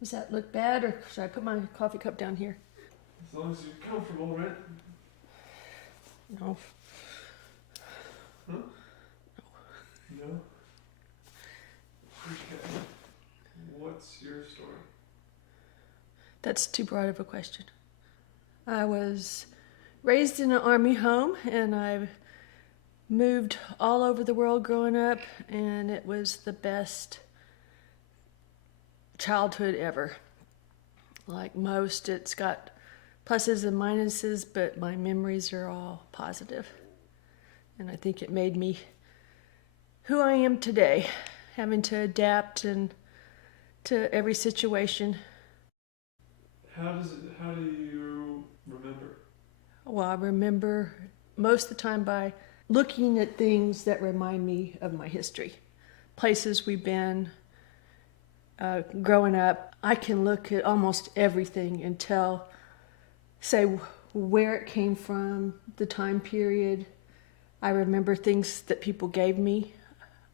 Does that look bad, or should I put my coffee cup down here? As long as you're comfortable, right? No. Huh? No? Okay. What's your story? That's too broad of a question. I was raised in an army home, and I moved all over the world growing up, and it was the best childhood ever. Like most, it's got pluses and minuses, but my memories are all positive. And I think it made me who I am today, having to adapt and to every situation. How do you remember? Well, I remember most of the time by looking at things that remind me of my history. Places we've been, growing up. I can look at almost everything and say where it came from, the time period. I remember things that people gave me.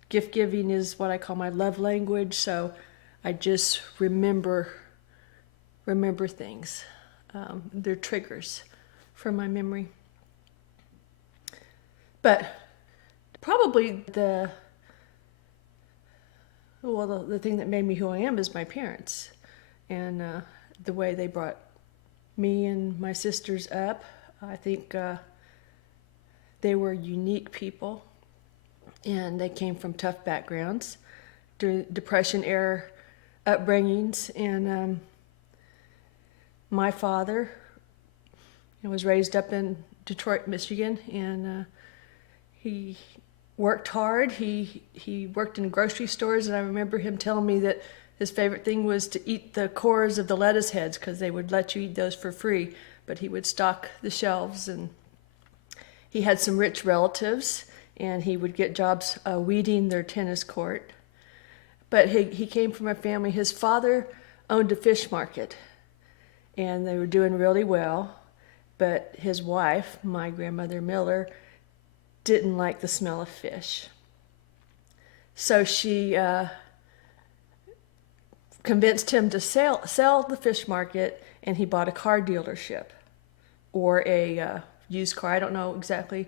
Gift giving is what I call my love language, so I just remember things. They're triggers for my memory. But probably the thing that made me who I am is my parents, and the way they brought me and my sisters up. I think they were unique people, and they came from tough backgrounds, during Depression era upbringings, and my father was raised up in Detroit, Michigan, and he worked hard. He worked in grocery stores, and I remember him telling me that his favorite thing was to eat the cores of the lettuce heads because they would let you eat those for free. But he would stock the shelves, and he had some rich relatives, and he would get jobs weeding their tennis court. But he came from a family. His father owned a fish market, and they were doing really well. But his wife, my grandmother Miller, didn't like the smell of fish. So she convinced him to sell the fish market, and he bought a car dealership or a used car. I don't know exactly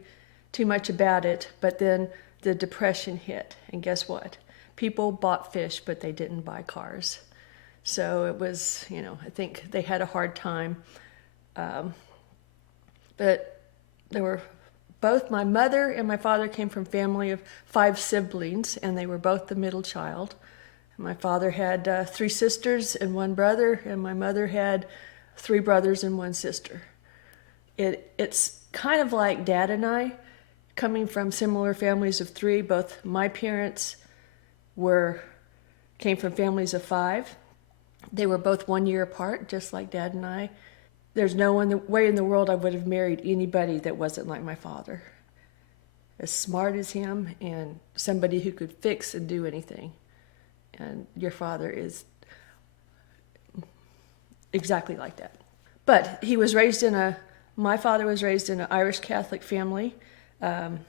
too much about it, but then the Depression hit, and guess what? People bought fish, but they didn't buy cars. So it was, I think they had a hard time. But there were both my mother and my father came from a family of 5 siblings, and they were both the middle child. My father had 3 sisters and 1 brother, and my mother had 3 brothers and 1 sister. It's kind of like Dad and I, coming from similar families of 3. Both my parents came from families of 5. They were both 1 year apart, just like Dad and I. There's no way in the world I would have married anybody that wasn't like my father. As smart as him, and somebody who could fix and do anything. And your father is exactly like that. But my father was raised in an Irish Catholic family. And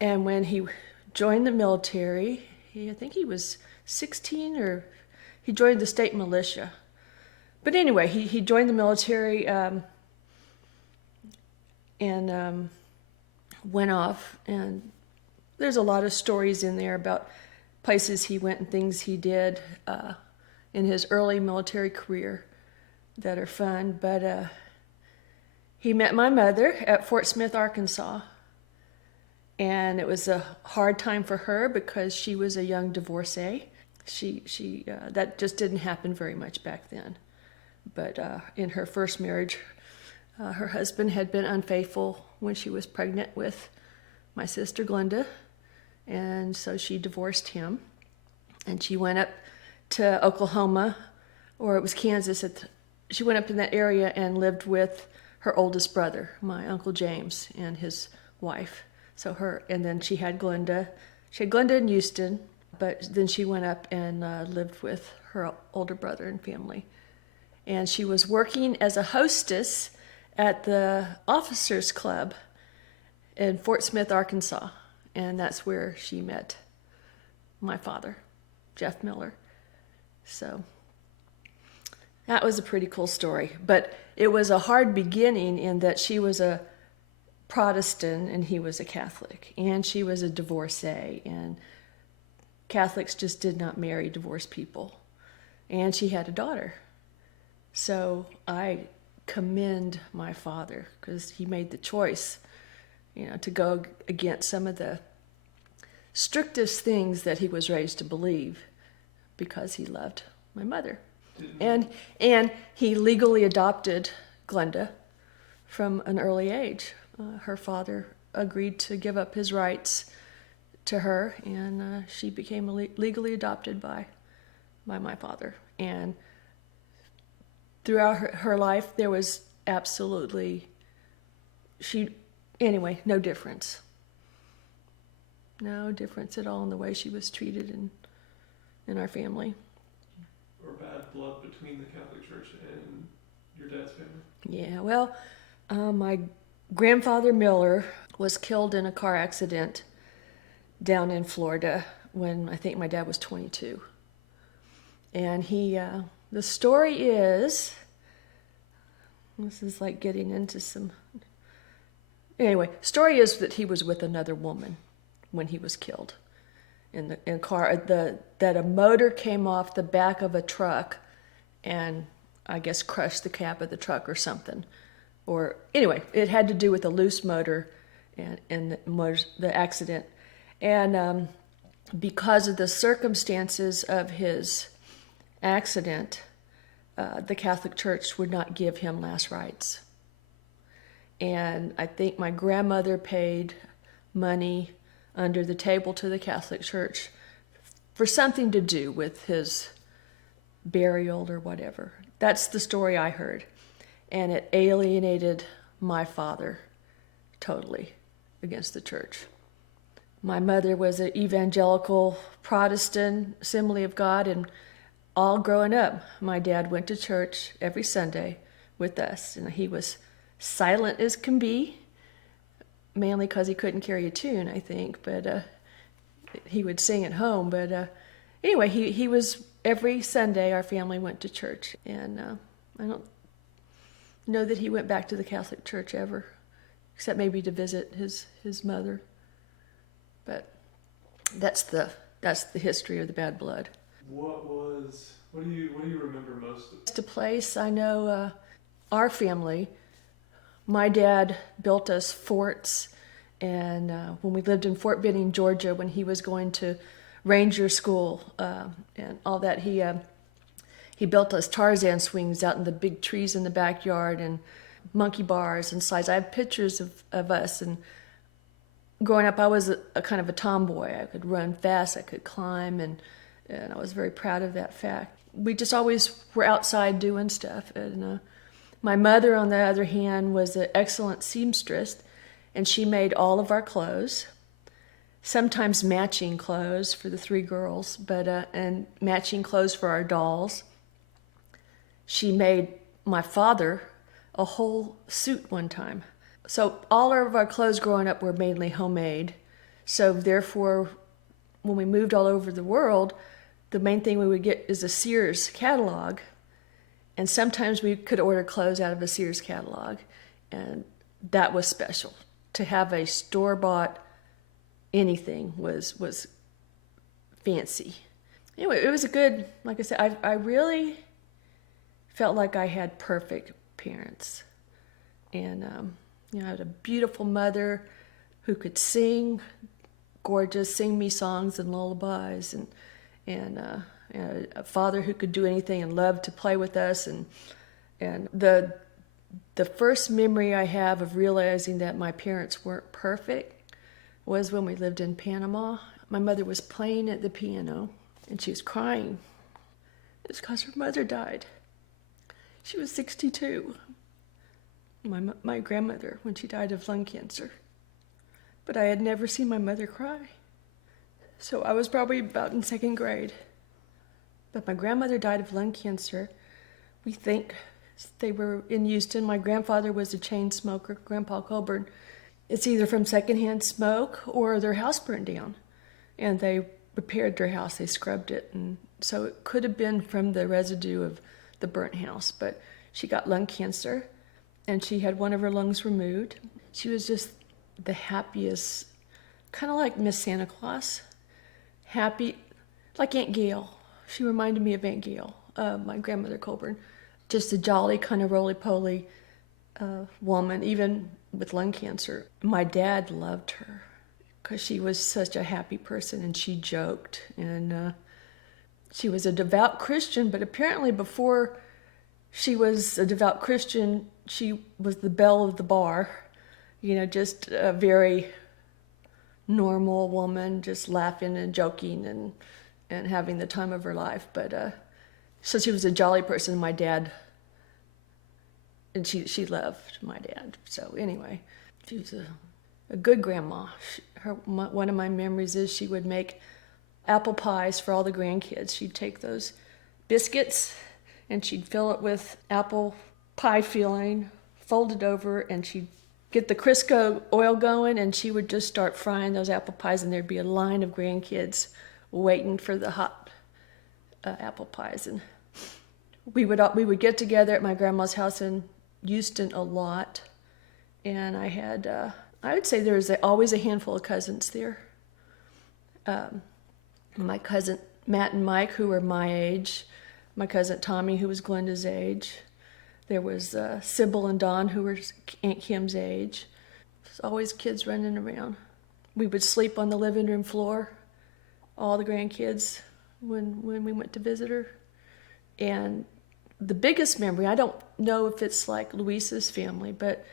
when he joined the military, I think he was 16, or he joined the state militia. But anyway, he joined the military and went off. And there's a lot of stories in there about places he went and things he did in his early military career that are fun. But he met my mother at Fort Smith, Arkansas. And it was a hard time for her because she was a young divorcee. That just didn't happen very much back then. But in her first marriage, her husband had been unfaithful when she was pregnant with my sister Glenda, and so she divorced him. And she went up to Oklahoma, or it was Kansas. She went up in that area and lived with her oldest brother, my Uncle James, and his wife. And then she had Glenda. She had Glenda in Houston, but then she went up and lived with her older brother and family. And she was working as a hostess at the Officers Club in Fort Smith, Arkansas. And that's where she met my father, Jeff Miller. So that was a pretty cool story. But it was a hard beginning in that she was a Protestant and he was a Catholic, and she was a divorcee, and Catholics just did not marry divorced people. And she had a daughter. So I commend my father because he made the choice, to go against some of the strictest things that he was raised to believe because he loved my mother. And he legally adopted Glenda from an early age. Her father agreed to give up his rights to her, and she became legally adopted by my father. And throughout her life, there was absolutely, no difference. No difference at all in the way she was treated in our family. Or bad blood between the Catholic Church and your dad's family? Yeah, well, my grandfather Miller was killed in a car accident down in Florida when I think my dad was 22. And the story is, this is like getting into some, anyway, story is that he was with another woman when he was killed in car, that a motor came off the back of a truck and I guess crushed the cab of the truck or something. Or anyway, it had to do with a loose motor and the accident. And because of the circumstances of his accident, the Catholic Church would not give him last rites. And I think my grandmother paid money under the table to the Catholic Church for something to do with his burial or whatever. That's the story I heard. And it alienated my father totally against the church. My mother was an evangelical Protestant Assembly of God, and all growing up, my dad went to church every Sunday with us. And he was silent as can be, mainly because he couldn't carry a tune, I think, but he would sing at home. But anyway, he was, every Sunday our family went to church, and I don't know that he went back to the Catholic Church ever, except maybe to visit his mother. But that's the history of the bad blood. What do you remember most of? It's a place I know. Our family, my dad built us forts, and when we lived in Fort Benning, Georgia, when he was going to Ranger School and all that, he built us Tarzan swings out in the big trees in the backyard and monkey bars and slides. I have pictures of us, and growing up I was a kind of a tomboy. I could run fast, I could climb, and I was very proud of that fact. We just always were outside doing stuff. And my mother, on the other hand, was an excellent seamstress, and she made all of our clothes, sometimes matching clothes for the three girls, but and matching clothes for our dolls. She made my father a whole suit one time. So all of our clothes growing up were mainly homemade. So therefore, when we moved all over the world, the main thing we would get is a Sears catalog. And sometimes we could order clothes out of a Sears catalog. And that was special. To have a store-bought anything was fancy. Anyway, it was a good, like I said, I really felt like I had perfect parents. And, I had a beautiful mother who could sing, gorgeous, sing me songs and lullabies, and a father who could do anything and loved to play with us. And the first memory I have of realizing that my parents weren't perfect was when we lived in Panama. My mother was playing at the piano, and she was crying. It's because her mother died. She was 62. My grandmother, when she died of lung cancer. But I had never seen my mother cry. So I was probably about in second grade. But my grandmother died of lung cancer. We think they were in Houston. My grandfather was a chain smoker, Grandpa Colburn. It's either from secondhand smoke or their house burned down. And they repaired their house. They scrubbed it, and so it could have been from the residue of the burnt house. But she got lung cancer, and she had one of her lungs removed. She was just the happiest, kind of like Miss Santa Claus, happy, like Aunt Gail. She reminded me of Aunt Gail, my grandmother Colburn. Just a jolly, kind of roly-poly woman, even with lung cancer. My dad loved her because she was such a happy person, and she joked. And she was a devout Christian, but apparently before she was a devout Christian, she was the belle of the bar. Just a very normal woman, just laughing and joking and having the time of her life. But so she was a jolly person. My dad, and she loved my dad. So anyway, she was a good grandma. One of my memories is she would make apple pies for all the grandkids. She'd take those biscuits and she'd fill it with apple pie filling, fold it over, and she'd get the Crisco oil going, and she would just start frying those apple pies, and there'd be a line of grandkids waiting for the hot apple pies. And we would get together at my grandma's house in Houston a lot, and I would say there was always a handful of cousins there. My cousin Matt and Mike, who were my age, my cousin Tommy, who was Glenda's age. There was Sybil and Don, who were Aunt Kim's age. There's always kids running around. We would sleep on the living room floor, all the grandkids, when we went to visit her. And the biggest memory, I don't know if it's like Luisa's family, but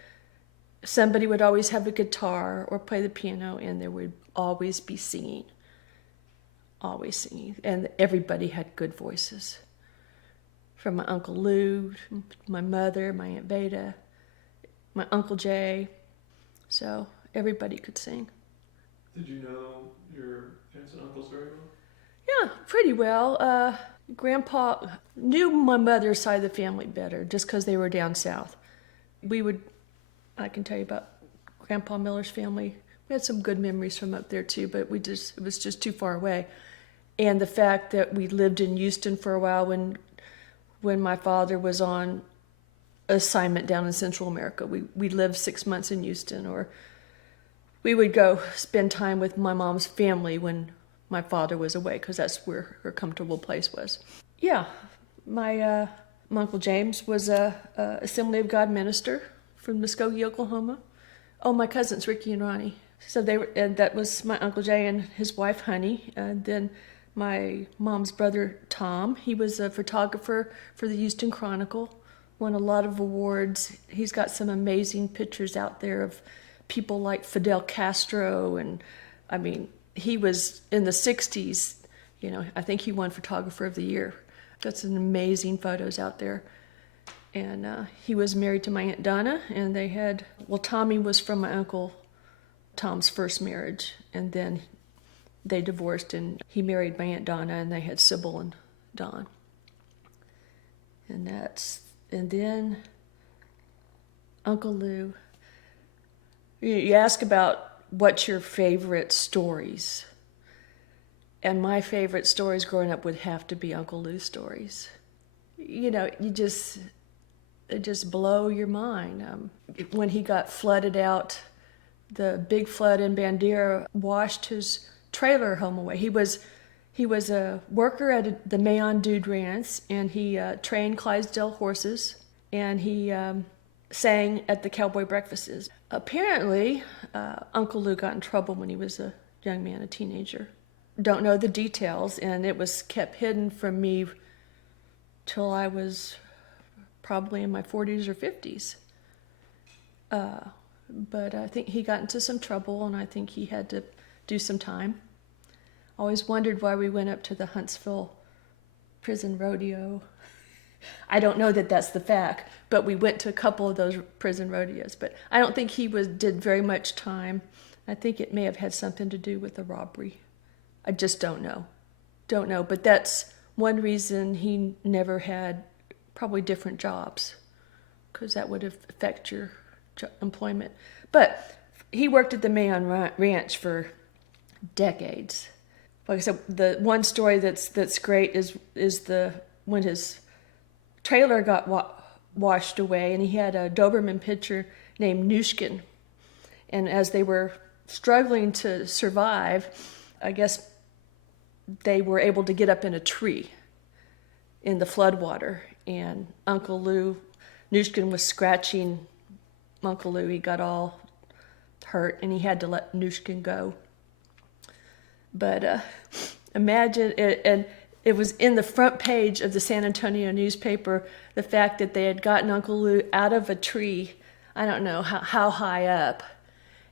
somebody would always have a guitar or play the piano, and there would always be singing. Always singing. And everybody had good voices. From my Uncle Lou, my mother, my Aunt Beta, my Uncle Jay. So everybody could sing. Did you know your aunts and uncles very well? Yeah, pretty well. Grandpa knew my mother's side of the family better just because they were down south. I can tell you about Grandpa Miller's family. We had some good memories from up there too, but it was just too far away. And the fact that we lived in Houston for a while when my father was on assignment down in Central America. We lived 6 months in Houston, or we would go spend time with my mom's family when my father was away, because that's where her comfortable place was. Yeah, my Uncle James was a Assembly of God minister from Muskogee, Oklahoma. Oh, my cousins, Ricky and Ronnie. So and that was my Uncle Jay and his wife, Honey. And then my mom's brother, Tom, he was a photographer for the Houston Chronicle, won a lot of awards. He's got some amazing pictures out there of people like Fidel Castro. And I mean, he was in the 60s, I think he won Photographer of the Year. Got some amazing photos out there. And he was married to my Aunt Donna, and Tommy was from my Uncle Tom's first marriage, and then they divorced, and he married my Aunt Donna, and they had Sybil and Don. And then Uncle Lou. You ask about what's your favorite stories, and my favorite stories growing up would have to be Uncle Lou's stories. It just blow your mind. When he got flooded out, the big flood in Bandera washed his trailer home away. He was a worker at the Mayon Dude Ranch, and he trained Clydesdale horses, and he sang at the cowboy breakfasts. Apparently, Uncle Lou got in trouble when he was a young man, a teenager. Don't know the details, and it was kept hidden from me till I was probably in my 40s or 50s. But I think he got into some trouble, and I think he had to do some time. Always wondered why we went up to the Huntsville prison rodeo. I don't know that that's the fact, but we went to a couple of those prison rodeos. But I don't think he did very much time. I think it may have had something to do with the robbery. I just don't know. But that's one reason he never had probably different jobs, because that would affect your employment. But he worked at the Mayon Ranch for decades. like I said, the one story that's great is the when his trailer got washed away, and he had a Doberman pinscher named Nushkin, and as they were struggling to survive, I guess they were able to get up in a tree in the floodwater, and Uncle Lou, Nushkin was scratching Uncle Lou. He got all hurt, and he had to let Nushkin go. But imagine it, and it was in the front page of the San Antonio newspaper, the fact that they had gotten Uncle Lou out of a tree, I don't know how high up,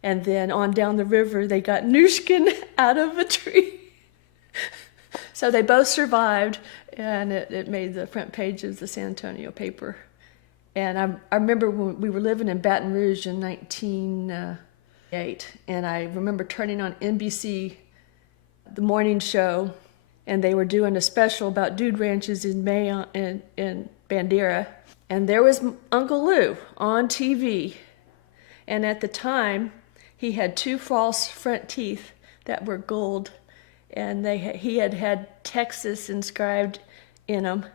and then on down the river, they got Nushkin out of a tree. So they both survived, and it made the front page of the San Antonio paper. And I remember when we were living in Baton Rouge in 1908, and I remember turning on NBC, the morning show, and they were doing a special about dude ranches in Bandera, and there was Uncle Lou on TV. And at the time, he had 2 false front teeth that were gold, and he had Texas inscribed in them.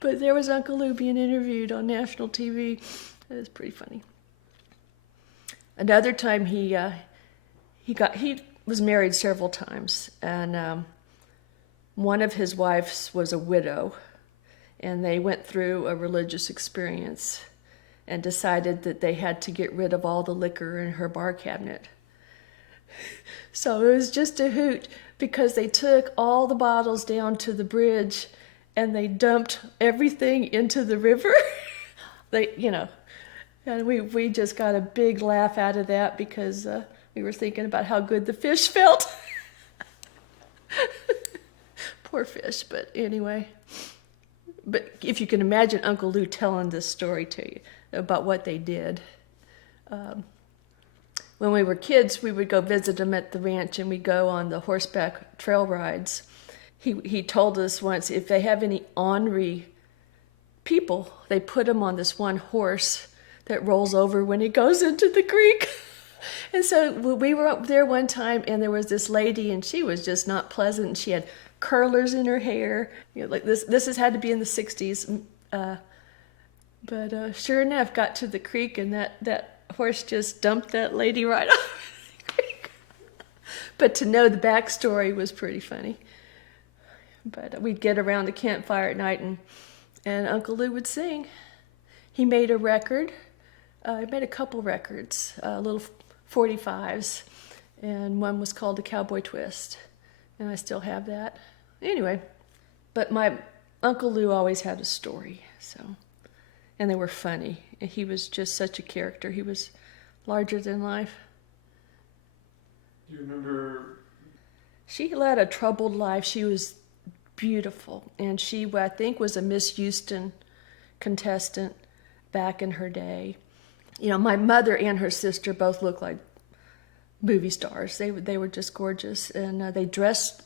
But there was Uncle Lou being interviewed on national TV. It was pretty funny. Another time he was married several times, and one of his wives was a widow, and they went through a religious experience and decided that they had to get rid of all the liquor in her bar cabinet. So it was just a hoot, because they took all the bottles down to the bridge and they dumped everything into the river. And we just got a big laugh out of that, because we were thinking about how good the fish felt. Poor fish, but anyway. But if you can imagine Uncle Lou telling this story to you about what they did. When we were kids, we would go visit him at the ranch, and we'd go on the horseback trail rides. He told us once, if they have any ornery people, they put him on this one horse that rolls over when he goes into the creek. And so we were up there one time, and there was this lady, and she was just not pleasant. She had curlers in her hair, like this. This has had to be in the 60s. But sure enough, got to the creek, and that horse just dumped that lady right off the creek. But to know the backstory was pretty funny. But we'd get around the campfire at night, and Uncle Lou would sing. He made a record. He made a couple records, little 45s, and one was called The Cowboy Twist, and I still have that. Anyway, but my Uncle Lou always had a story, and they were funny. And he was just such a character. He was larger than life. Do you remember? She led a troubled life. She was beautiful, and she, I think, was a Miss Houston contestant back in her day. My mother and her sister both looked like movie stars. They were just gorgeous, and they dressed,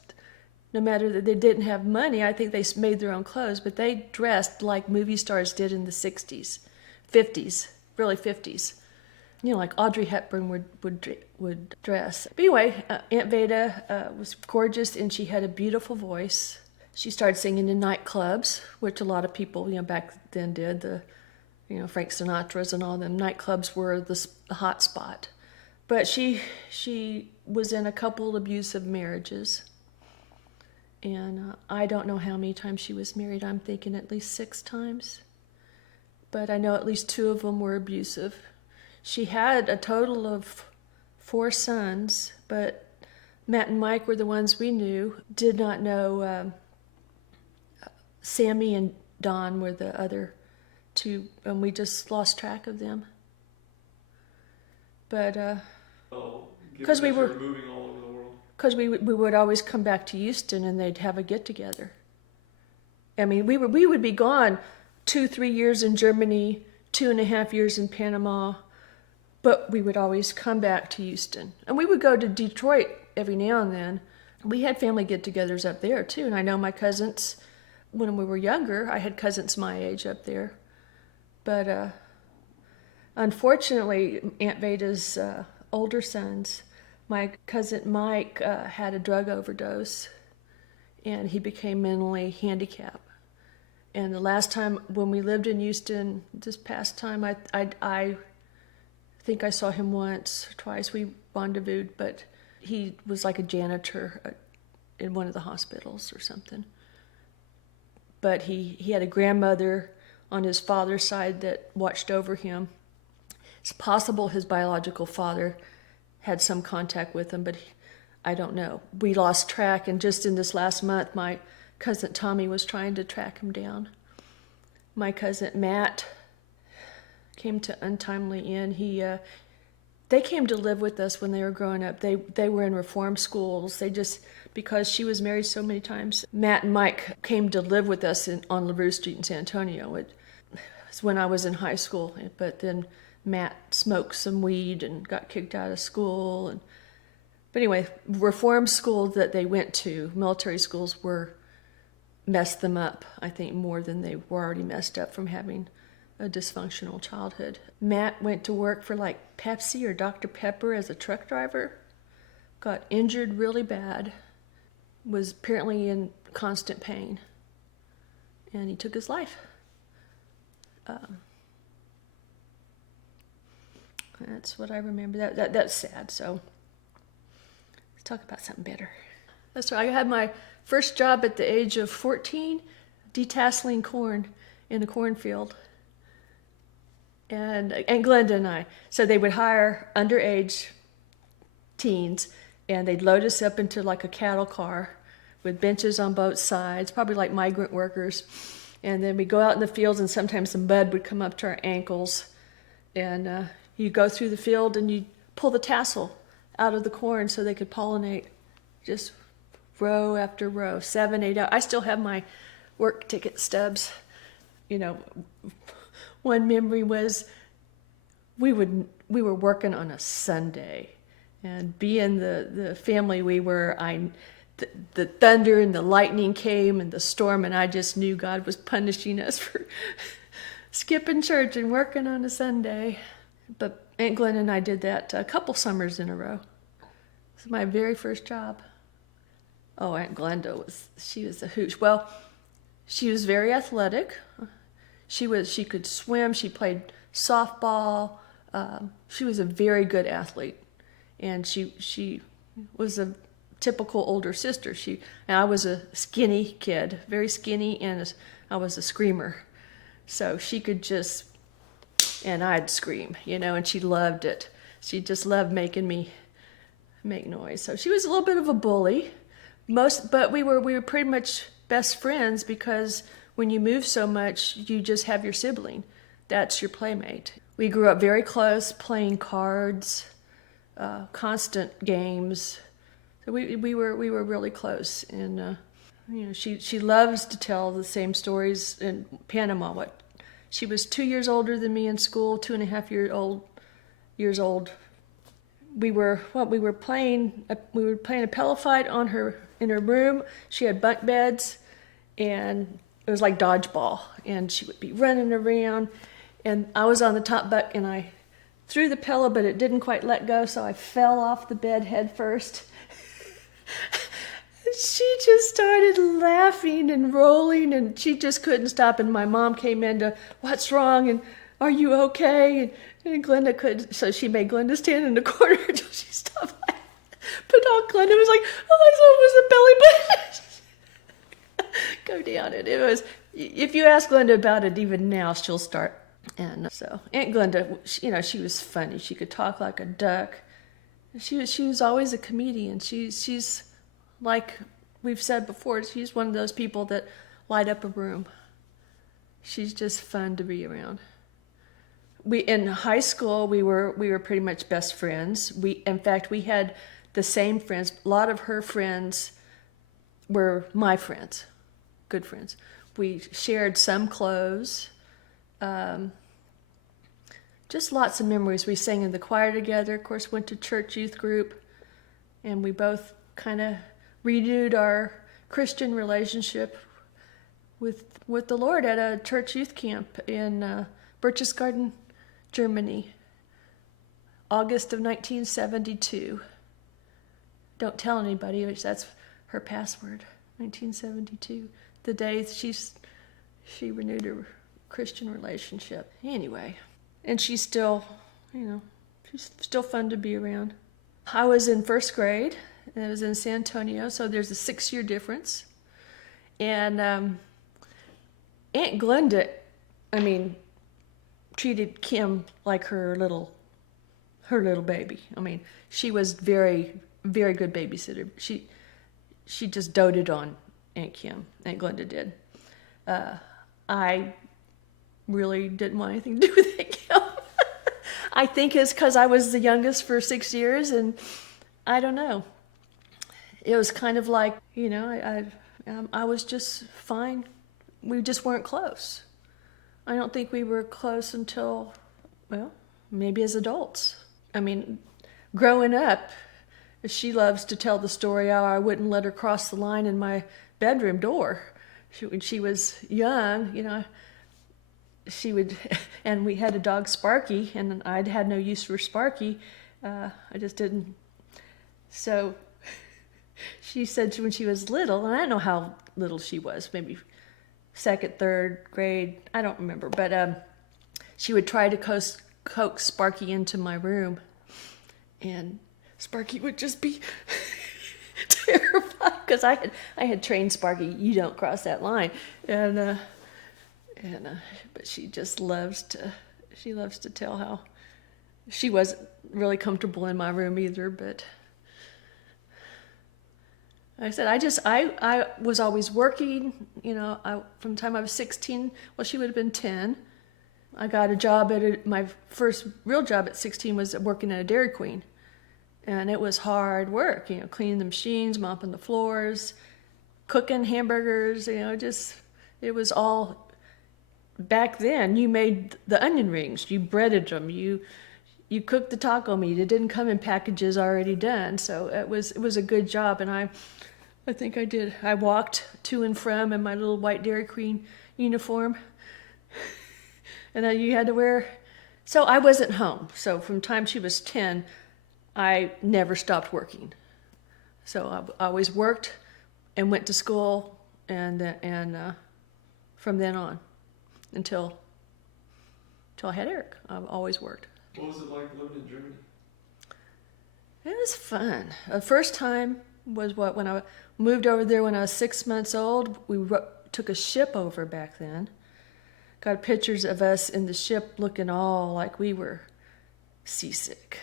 no matter that they didn't have money. I think they made their own clothes, but they dressed like movie stars did in the 60s, 50s, really 50s. Like Audrey Hepburn would dress. But anyway, Aunt Veda was gorgeous, and she had a beautiful voice. She started singing in nightclubs, which a lot of people, back then did. Frank Sinatra's and all them nightclubs were the hot spot. But she was in a couple abusive marriages. And I don't know how many times she was married. I'm thinking at least 6 times. But I know at least 2 of them were abusive. She had a total of 4 sons, but Matt and Mike were the ones we knew. Did not know Sammy and Don were the other 2, and we just lost track of them. But because we were moving all over the world, because we would always come back to Houston, and they'd have a get together. I mean, we would be gone 2-3 years in Germany, 2.5 years in Panama, but we would always come back to Houston, and we would go to Detroit every now and then. We had family get-togethers up there too, and I know my cousins. When we were younger, I had cousins my age up there. But unfortunately, Aunt Veda's older sons My cousin Mike had a drug overdose, and he became mentally handicapped. And the last time when we lived in Houston, this past time, I think I saw him once or twice. We rendezvoused, but he was like a janitor in one of the hospitals or something. But he had a grandmother on his father's side that watched over him. It's possible his biological father had some contact with him, but I don't know. We lost track, and just in this last month, my cousin Tommy was trying to track him down. My cousin Matt came to untimely end. They came to live with us when they were growing up. They were in reform schools. They just, because she was married so many times. Matt and Mike came to live with us on LaRue Street in San Antonio. It was when I was in high school, but then Matt smoked some weed and got kicked out of school. But anyway, reform schools that they went to, military schools, messed them up, I think, more than they were already messed up from having a dysfunctional childhood. Matt went to work for like Pepsi or Dr. Pepper as a truck driver, got injured really bad, was apparently in constant pain, and he took his life. That's what I remember. That's sad. So let's talk about something better. That's right. I had my first job at the age of 14, detasseling corn in the cornfield. And Glenda and I. So they would hire underage teens, and they'd load us up into like a cattle car with benches on both sides, probably like migrant workers. And then we'd go out in the fields, and sometimes the mud would come up to our ankles. And you go through the field, and you pull the tassel out of the corn so they could pollinate, just row after row, 7, 8 hours. I still have my work ticket stubs. You know, one memory was we were working on a Sunday, and being the family we were, the thunder and the lightning came and the storm, and I just knew God was punishing us for skipping church and working on a Sunday. But Aunt Glenn and I did that a couple summers in a row. It was my very first job. Oh, Aunt Glenda she was a hooch. Well, she was very athletic. She could swim. She played softball. She was a very good athlete, and she was a typical older sister. And I was a skinny kid, very skinny, and I was a screamer. So she could just, and I'd scream, and she loved it. She just loved making me make noise. So she was a little bit of a bully, but we were pretty much best friends, because when you move so much, you just have your sibling. That's your playmate. We grew up very close, playing cards, constant games. So we were really close, and she loves to tell the same stories in Panama. She was 2 years older than me in school, 2.5 years old. We were playing a pillow fight in her room. She had bunk beds, and it was like dodgeball, and she would be running around, and I was on the top bunk, and I threw the pillow, but it didn't quite let go, so I fell off the bed head first. She just started laughing and rolling, and she just couldn't stop. And my mom came in to, "What's wrong? And are you okay?" And Glenda could, so she made Glenda stand in the corner until she stopped laughing. But Glenda was like, "Oh, I thought it was a belly button." Go down. And it was, if you ask Glenda about it, even now she'll start. And so Aunt Glenda, she was funny. She could talk like a duck. She was always a comedian. She's like we've said before, she's one of those people that light up a room. She's just fun to be around. In high school, we were pretty much best friends. In fact, we had the same friends. A lot of her friends were my friends, good friends. We shared some clothes. Just lots of memories. We sang in the choir together, of course, went to church youth group, and we both kind of renewed our Christian relationship with the Lord at a church youth camp in Berchtesgaden, Germany, August of 1972. don't tell anybody, which that's her password, 1972, the day she renewed her Christian relationship. Anyway, and she's still, she's still fun to be around. I was in first grade, and it was in San Antonio, so there's a 6-year difference. And Aunt Glenda, treated Kim like her little baby. She was very, very good babysitter. She just doted on Aunt Glenda did. I really didn't want anything to do with Aunt Kim. I think it's because I was the youngest for 6 years, and I don't know. It was kind of like, I was just fine. We just weren't close. I don't think we were close until, maybe as adults. Growing up, she loves to tell the story how I wouldn't let her cross the line in my bedroom door. When she was young, she would, and we had a dog, Sparky, and I'd had no use for Sparky. I just didn't. So she said when she was little, and I don't know how little she was, maybe second, third grade, I don't remember, but she would try to coax Sparky into my room, and Sparky would just be terrified because I had trained Sparky, you don't cross that line, but she just loves to tell how she wasn't really comfortable in my room either. But like I said, I was always working, from the time I was 16, she would have been 10. I got a job my first real job at 16 was working at a Dairy Queen. And it was hard work, cleaning the machines, mopping the floors, cooking hamburgers, it was all, back then you made the onion rings, you breaded them, you cooked the taco meat. It didn't come in packages already done. So it was a good job, and I think I did. I walked to and from in my little white Dairy Queen uniform. And then you had to wear, so I wasn't home. So from the time she was 10, I never stopped working. So I always worked and went to school, and from then on until I had Eric, I've always worked. What was it like living in Germany? It was fun. The first time was when I moved over there when I was 6 months old. We took a ship over back then. Got pictures of us in the ship looking all like we were seasick.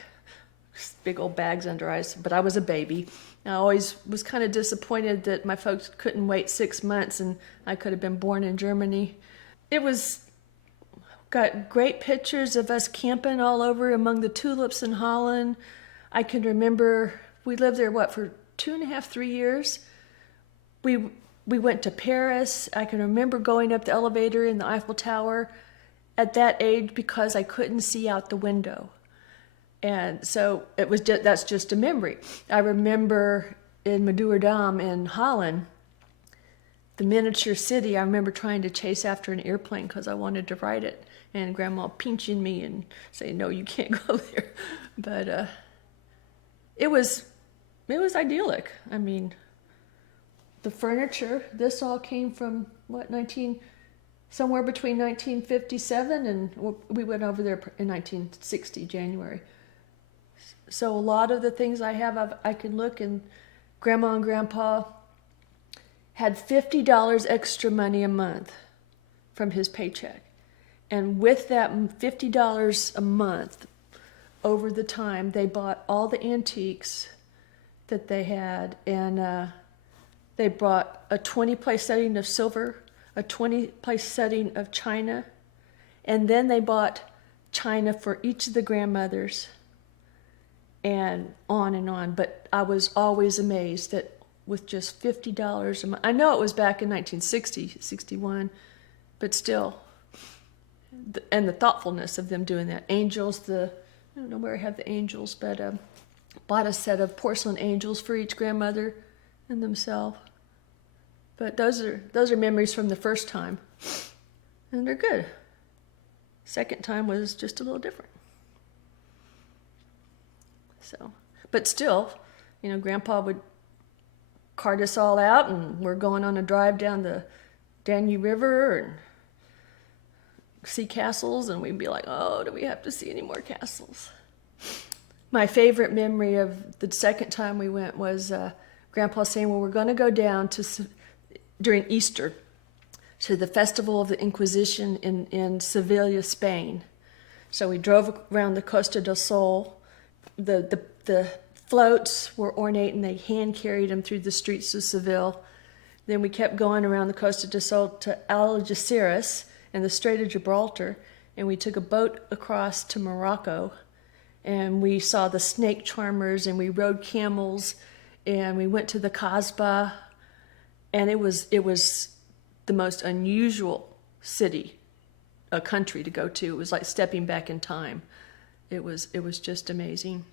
Big old bags under eyes, but I was a baby. I always was kind of disappointed that my folks couldn't wait 6 months and I could have been born in Germany. Got great pictures of us camping all over among the tulips in Holland. I can remember we lived there, for 2.5, 3 years. We went to Paris. I can remember going up the elevator in the Eiffel Tower at that age because I couldn't see out the window. And so that's just a memory. I remember in Madurodam in Holland, the miniature city, I remember trying to chase after an airplane because I wanted to ride it. And Grandma pinching me and saying, no, you can't go there. But it was idyllic. The furniture, this all came from, somewhere between 1957 and we went over there in 1960, January. So a lot of the things I have, I can look, and Grandma and Grandpa had $50 extra money a month from his paycheck. And with that $50 a month, over the time, they bought all the antiques that they had, and they bought a 20-place setting of silver, a 20-place setting of china, and then they bought china for each of the grandmothers, and on. But I was always amazed that with just $50 a month, I know it was back in 1960, 61, but still, and the thoughtfulness of them doing that. Angels, I don't know where I have the angels, but bought a set of porcelain angels for each grandmother and themselves. But those are memories from the first time, and they're good. Second time was just a little different. So, but still, Grandpa would cart us all out, and we're going on a drive down the Danube River and see castles, and we'd be like, oh, do we have to see any more castles? My favorite memory of the second time we went was Grandpa saying, well, we're going to go down during Easter to the Festival of the Inquisition in Sevilla, Spain. So we drove around the Costa del Sol. The floats were ornate, and they hand-carried them through the streets of Seville. Then we kept going around the Costa del Sol to Algeciras and the Strait of Gibraltar, and we took a boat across to Morocco, and we saw the snake charmers, and we rode camels, and we went to the Kasbah, and it was the most unusual a country to go to. It was like stepping back in time. It was just amazing.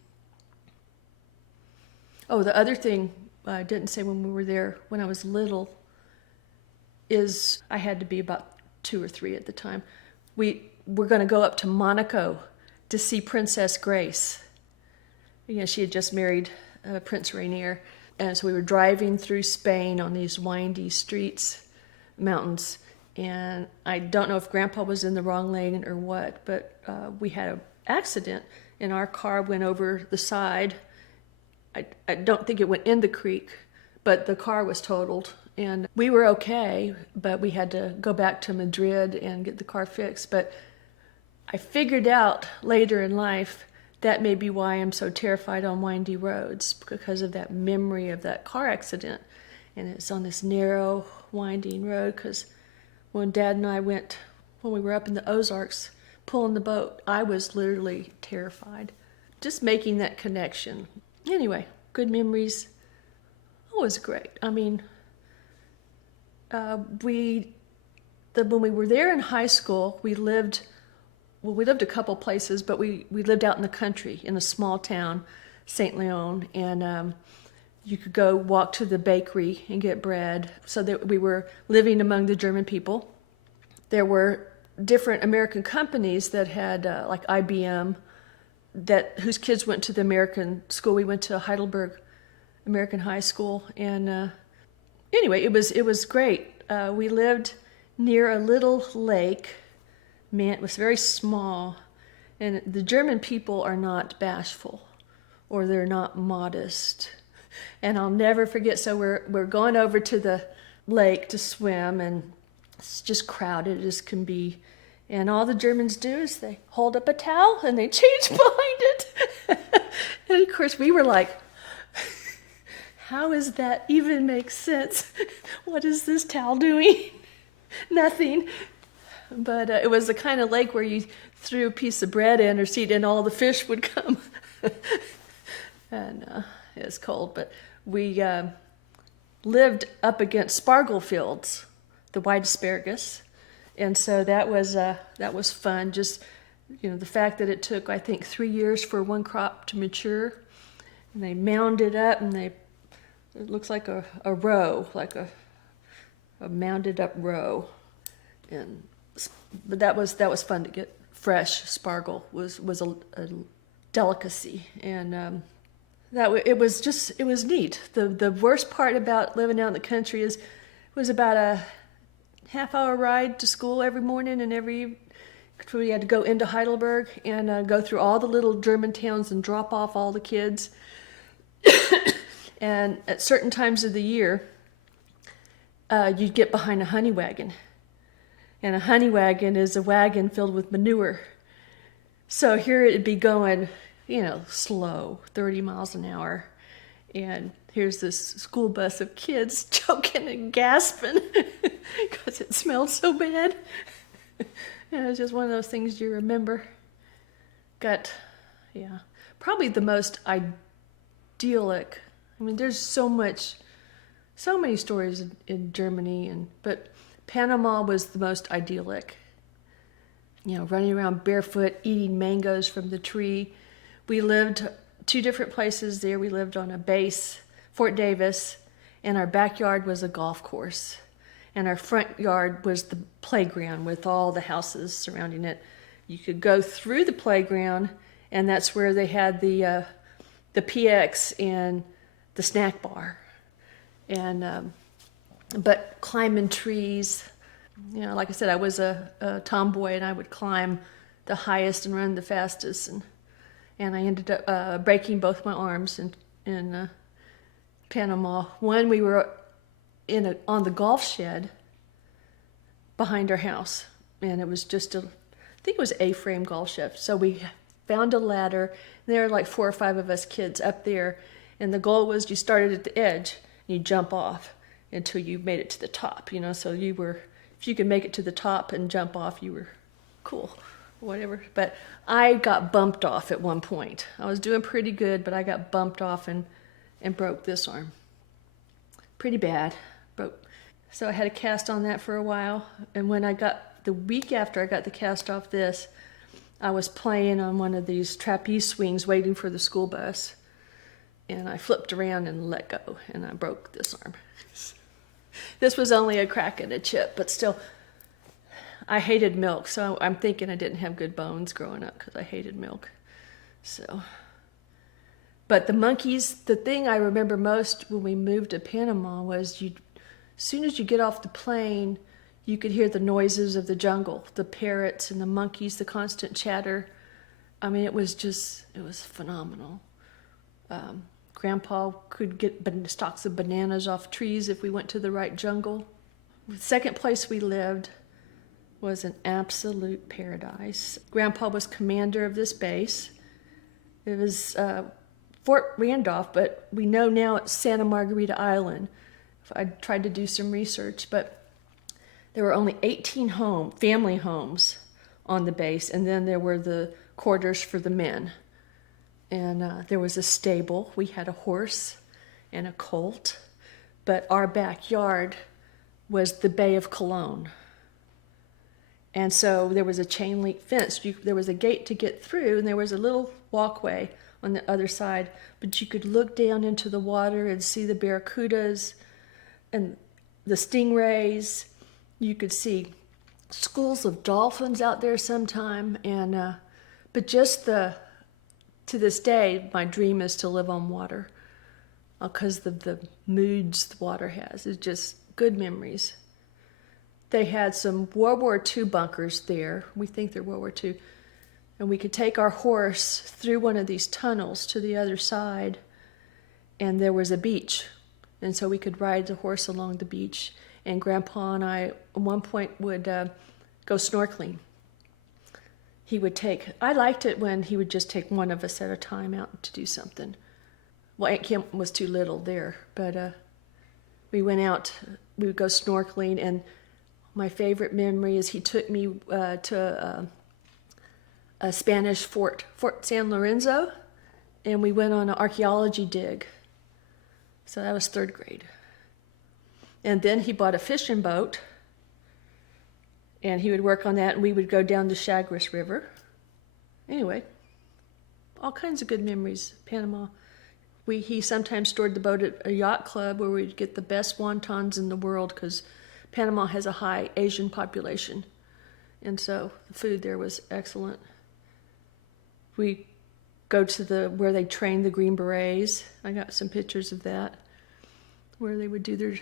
Oh, the other thing I didn't say when we were there when I was little is I had to be about 2 or 3 at the time. We were going to go up to Monaco to see Princess Grace. She had just married Prince Rainier. And so we were driving through Spain on these windy streets, mountains. And I don't know if Grandpa was in the wrong lane or what, but we had an accident, and our car went over the side. I don't think it went in the creek, but the car was totaled. And we were okay, but we had to go back to Madrid and get the car fixed. But I figured out later in life that may be why I'm so terrified on windy roads, because of that memory of that car accident. And it's on this narrow, winding road, because when Dad and I went, when we were up in the Ozarks pulling the boat, I was literally terrified. Just making that connection. Anyway, good memories. It was great. I mean, when we were there in high school, we lived a couple places, but we lived out in the country in a small town, St. Leon, and you could go walk to the bakery and get bread. So that we were living among the German people. There were different American companies that had, like IBM, whose kids went to the American school. We went to Heidelberg American High School, and anyway, it was great. We lived near a little lake. Man, it was very small, and the German people are not bashful, or they're not modest. And I'll never forget. So we're going over to the lake to swim, and it's just crowded as can be. And all the Germans do is they hold up a towel and they change behind it. And of course we were like, how does that even make sense? What is this towel doing? Nothing. But it was the kind of lake where you threw a piece of bread in or seed and all the fish would come. And it was cold. But we lived up against spargle fields, the white asparagus. And so that was fun. Just, the fact that it took, I think, 3 years for one crop to mature. And they mound it up, and it looks like a row, like a mounded up row. But that was fun to get fresh spargle. Was a delicacy, and it was neat. The worst part about living out in the country was about a half-hour ride to school every morning, and we had to go into Heidelberg and go through all the little German towns and drop off all the kids. And at certain times of the year, you'd get behind a honey wagon. And a honey wagon is a wagon filled with manure. So here it'd be going, slow, 30 miles an hour. And here's this school bus of kids choking and gasping because it smelled so bad. And it's just one of those things you remember. Probably the most idyllic. I mean, there's so many stories in Germany, but Panama was the most idyllic. Running around barefoot, eating mangoes from the tree. We lived 2 different places there. We lived on a base, Fort Davis, and our backyard was a golf course. And our front yard was the playground with all the houses surrounding it. You could go through the playground, and that's where they had the PX and the snack bar, and but climbing trees. You know, like I said, I was a tomboy, and I would climb the highest and run the fastest, and I ended up breaking both my arms in Panama. One, we were on the golf shed behind our house, and it was just I think it was A-frame golf shed. So we found a ladder, and there were like 4 or 5 of us kids up there, and the goal was you started at the edge, and you jump off until you made it to the top, you know, so if you could make it to the top and jump off, you were cool, whatever. But I got bumped off at one point. I was doing pretty good, but I got bumped off and broke this arm. Pretty bad, broke. So I had a cast on that for a while, and when the week after I got the cast off this, I was playing on one of these trapeze swings waiting for the school bus, and I flipped around and let go, and I broke this arm. This was only a crack and a chip, but still, I hated milk, so I'm thinking I didn't have good bones growing up because I hated milk. So, but the monkeys, the thing I remember most when we moved to Panama was as soon as you get off the plane, you could hear the noises of the jungle, the parrots and the monkeys, the constant chatter. I mean, it was phenomenal. Grandpa could get stalks of bananas off trees if we went to the right jungle. The second place we lived was an absolute paradise. Grandpa was commander of this base. It was Fort Randolph, but we know now it's Santa Margarita Island. I tried to do some research, but there were only 18 family homes on the base, and then there were the quarters for the men. And there was a stable. We had a horse and a colt, but our backyard was the Bay of Cologne. And so there was a chain link fence. There was a gate to get through, and there was a little walkway on the other side, but you could look down into the water and see the barracudas and the stingrays. You could see schools of dolphins out there sometime, and but just to this day, my dream is to live on water because of the moods the water has. It's just good memories. They had some World War II bunkers there. We think they're World War II. And we could take our horse through one of these tunnels to the other side, and there was a beach. And so we could ride the horse along the beach. And Grandpa and I, at one point, would go snorkeling. I liked it when he would just take one of us at a time out to do something. Well, Aunt Kim was too little there, but we went out, we would go snorkeling, and my favorite memory is he took me to a Spanish fort, Fort San Lorenzo, and we went on an archaeology dig. So that was 3rd grade. And then he bought a fishing boat, and he would work on that, and we would go down the Chagres River. Anyway, all kinds of good memories, Panama. He sometimes stored the boat at a yacht club where we'd get the best wontons in the world because Panama has a high Asian population. And so the food there was excellent. We go to where they train the Green Berets. I got some pictures of that, where they would do their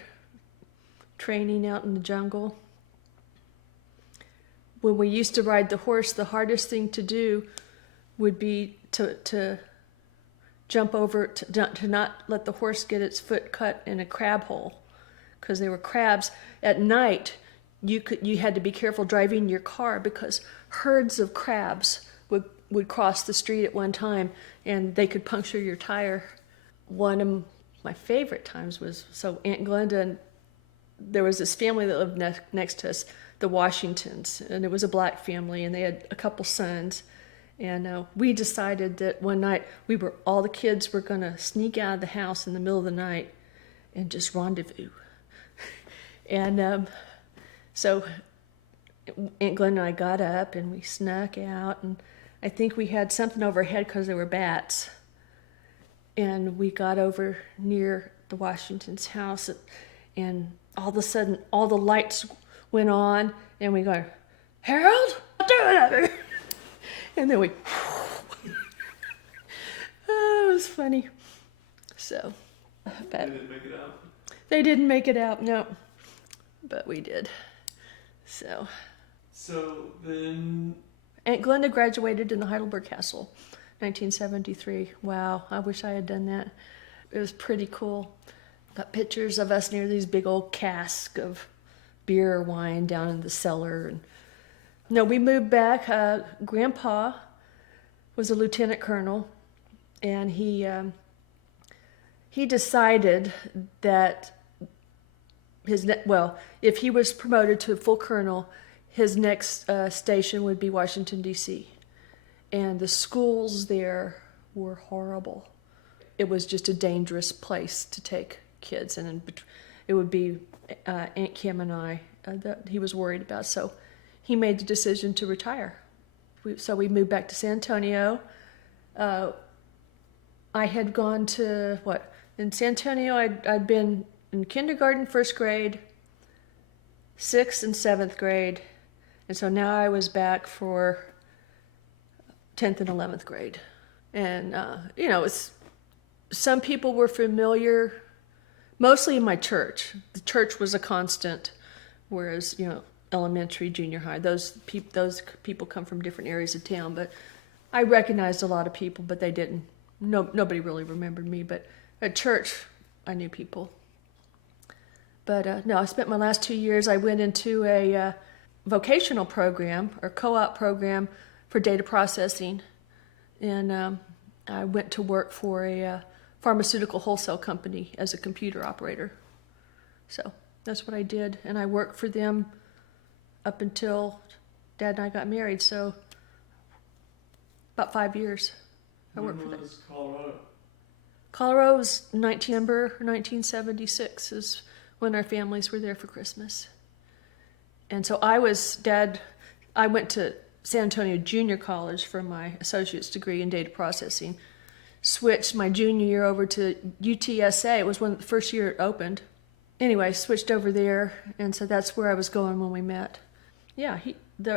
training out in the jungle. When we used to ride the horse, the hardest thing to do would be to jump over, to not let the horse get its foot cut in a crab hole, because there were crabs. At night, you had to be careful driving your car because herds of crabs would cross the street at one time, and they could puncture your tire. One of my favorite times was, so Aunt Glenda, there was this family that lived next to us, the Washingtons, and it was a black family, and they had a couple sons. And we decided that one night all the kids were going to sneak out of the house in the middle of the night and just rendezvous. And so Aunt Glenn and I got up and we snuck out, and I think we had something overhead because there were bats. And we got over near the Washington's house, and all of a sudden all the lights went on, and we go, "Harold, do it!" And then we, oh, it was funny. So, They But didn't make it out. they didn't make it out, no. But we did. So So then, Aunt Glenda graduated in the Heidelberg Castle, 1973. Wow, I wish I had done that. It was pretty cool. Got pictures of us near these big old casks of beer or wine down in the cellar. And no, we moved back. Grandpa was a lieutenant colonel, and he decided that if he was promoted to full colonel, his next station would be Washington, D.C. And the schools there were horrible. It was just a dangerous place to take kids, and it would be Aunt Kim and I that he was worried about. So he made the decision to retire. So we moved back to San Antonio. I had gone to, in San Antonio, I'd been in kindergarten, first grade, 6th and 7th grade. And so now I was back for 10th and 11th grade. And, some people were familiar, mostly in my church. The church was a constant, whereas, elementary, junior high, those people come from different areas of town. But I recognized a lot of people, but they didn't. Nobody really remembered me. But at church, I knew people. But no, I spent my last 2 years, I went into a vocational program or co-op program for data processing. And I went to work for a pharmaceutical wholesale company as a computer operator. So that's what I did. And I worked for them up until Dad and I got married. So about 5 years I worked for them. When was Colorado? Colorado was December 1976 is when our families were there for Christmas. And so I went to San Antonio Junior College for my associate's degree in data processing. Switched my junior year over to UTSA. It was the first year it opened. Anyway, switched over there, and so that's where I was going when we met. Yeah,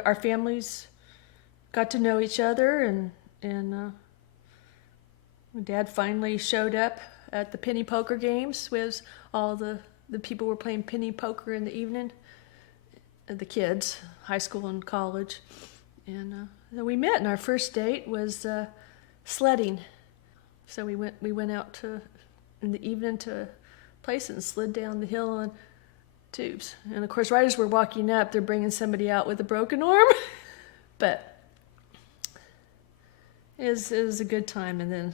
our families got to know each other, and Dad finally showed up at the penny poker games with all the people were playing penny poker in the evening. The kids, high school and college. And then we met, and our first date was sledding. So we went out in the evening to a place and slid down the hill on tubes. And of course, right as we're walking up, they're bringing somebody out with a broken arm. But it was a good time. And then,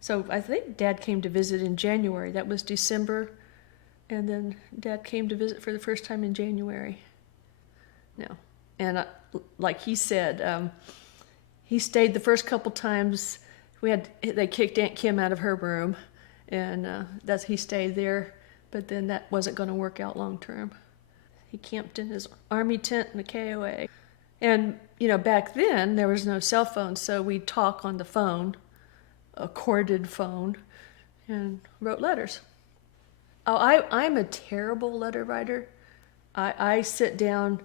so I think Dad came to visit in January. That was December. And then Dad came to visit for the first time in January. No. And like he said, he stayed the first couple times. They kicked Aunt Kim out of her room, and he stayed there. But then that wasn't going to work out long term. He camped in his army tent in the KOA, and back then there was no cell phone, so we'd talk on the phone, a corded phone, and wrote letters. Oh, I'm a terrible letter writer. I sit down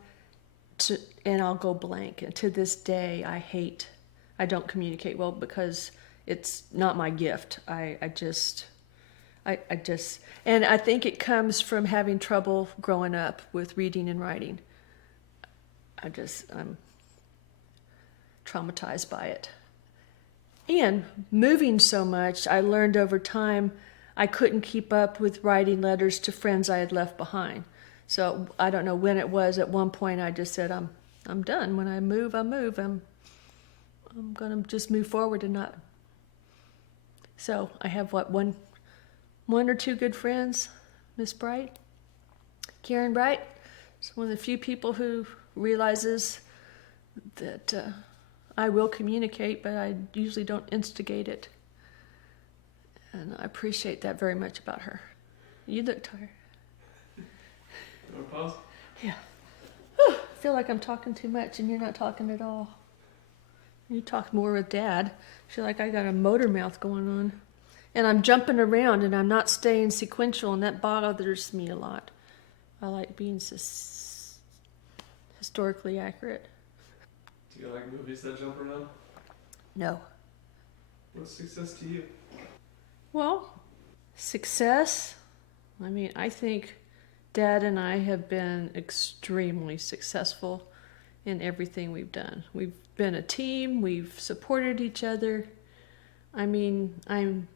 and I'll go blank. And to this day, I don't communicate well because it's not my gift. I just, and I think it comes from having trouble growing up with reading and writing. I'm traumatized by it. And moving so much, I learned over time I couldn't keep up with writing letters to friends I had left behind. So I don't know when it was. At one point, I just said, I'm done. When I move, I move. I'm gonna just move forward and not. So I have one or two good friends, Miss Bright, Karen Bright. She's one of the few people who realizes that I will communicate, but I usually don't instigate it. And I appreciate that very much about her. You look tired. You want to pause? Yeah. Whew, I feel like I'm talking too much and you're not talking at all. You talk more with Dad. I feel like I got a motor mouth going on. And I'm jumping around and I'm not staying sequential, and that bothers me a lot. I like being historically accurate. Do you like movies that jump around? No. What's success to you? Well, Success? I mean, I think Dad and I have been extremely successful in everything we've done. We've been a team, we've supported each other. I mean, I'm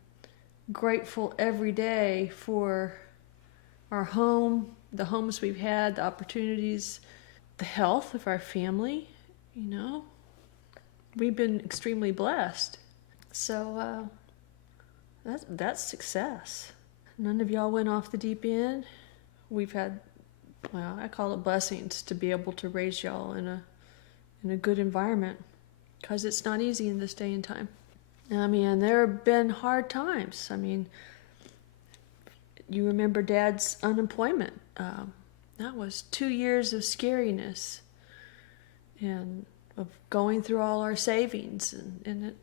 grateful every day for our home, the homes we've had, the opportunities, the health of our family. You know, we've been extremely blessed. So that's success. None of y'all went off the deep end. We've had, well, I call it blessings to be able to raise y'all in a good environment, because it's not easy in this day and time. I mean, there have been hard times. I mean, you remember Dad's unemployment. That was 2 years of scariness and of going through all our savings, and it,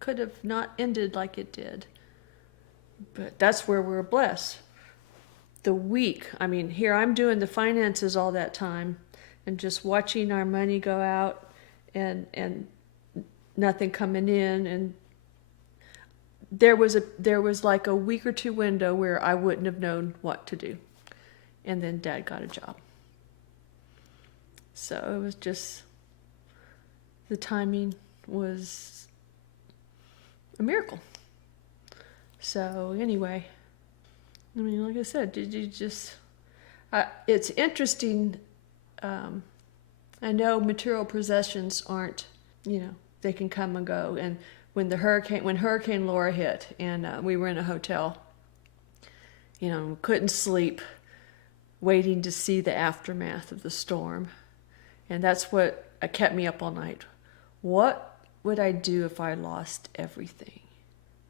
could have not ended like it did. But that's where we're blessed. I mean, here I'm doing the finances all that time and just watching our money go out and nothing coming in, and there was like a week or two window where I wouldn't have known what to do. And then Dad got a job. So it was just, the timing was a miracle. So anyway, I mean, like I said, it's interesting. I know material possessions aren't, they can come and go. And when Hurricane Laura hit, and we were in a hotel, couldn't sleep, waiting to see the aftermath of the storm. And that's what kept me up all night. What would I do if I lost everything?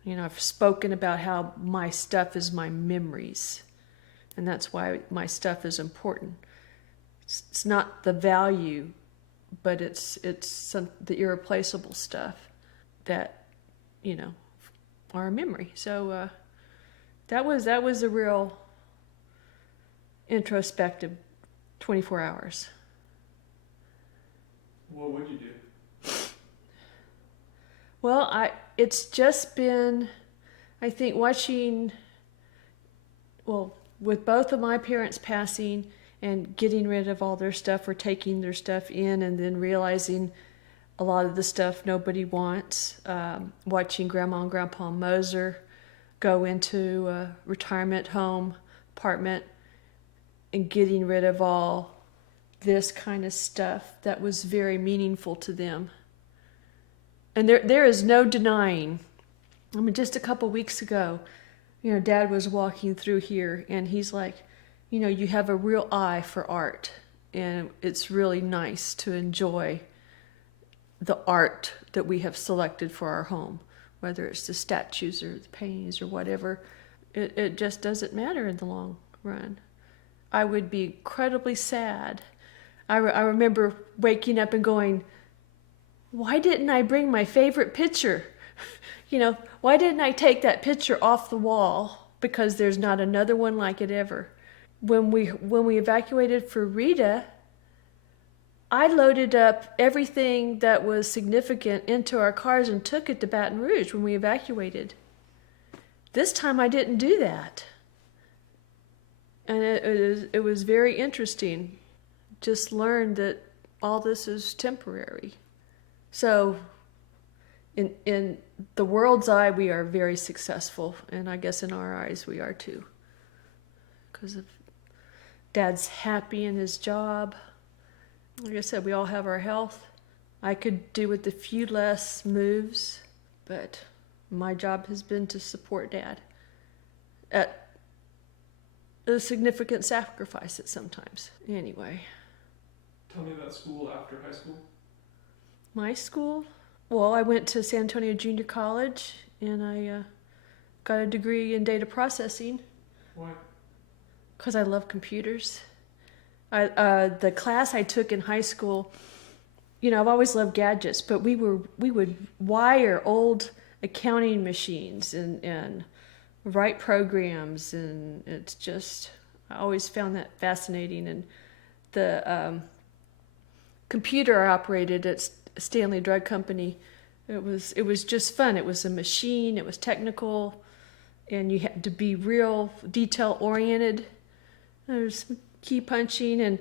I've spoken about how my stuff is my memories, and that's why my stuff is important. It's not the value, but it's the irreplaceable stuff that, are a memory. So that was a real introspective 24 hours. What would you do? Well, it's just been, I think, watching, with both of my parents passing and getting rid of all their stuff or taking their stuff in and then realizing a lot of the stuff nobody wants, watching Grandma and Grandpa Moser go into a retirement home, apartment, and getting rid of all this kind of stuff that was very meaningful to them. And there is no denying. I mean, just a couple weeks ago, Dad was walking through here, and he's like, you have a real eye for art, and it's really nice to enjoy the art that we have selected for our home, whether it's the statues or the paintings or whatever. It just doesn't matter in the long run. I would be incredibly sad. I remember waking up and going, why didn't I bring my favorite picture? Why didn't I take that picture off the wall? Because there's not another one like it ever. When we evacuated for Rita, I loaded up everything that was significant into our cars and took it to Baton Rouge when we evacuated. This time I didn't do that. And it was very interesting. Just learned that all this is temporary. So in the world's eye, we are very successful, and I guess in our eyes we are too. Because of Dad's happy in his job. Like I said, we all have our health. I could do with a few less moves, but my job has been to support Dad at a significant sacrifice at sometimes. Anyway. Tell me about school after high school. My school? Well, I went to San Antonio Junior College, and I got a degree in data processing. Why? Because I love computers. The class I took in high school, I've always loved gadgets, but we would wire old accounting machines and write programs, and it's just, I always found that fascinating. And the computer I operated at Stanley Drug Company, it was just fun. It was a machine, it was technical, and you had to be real detail oriented. There's key punching, and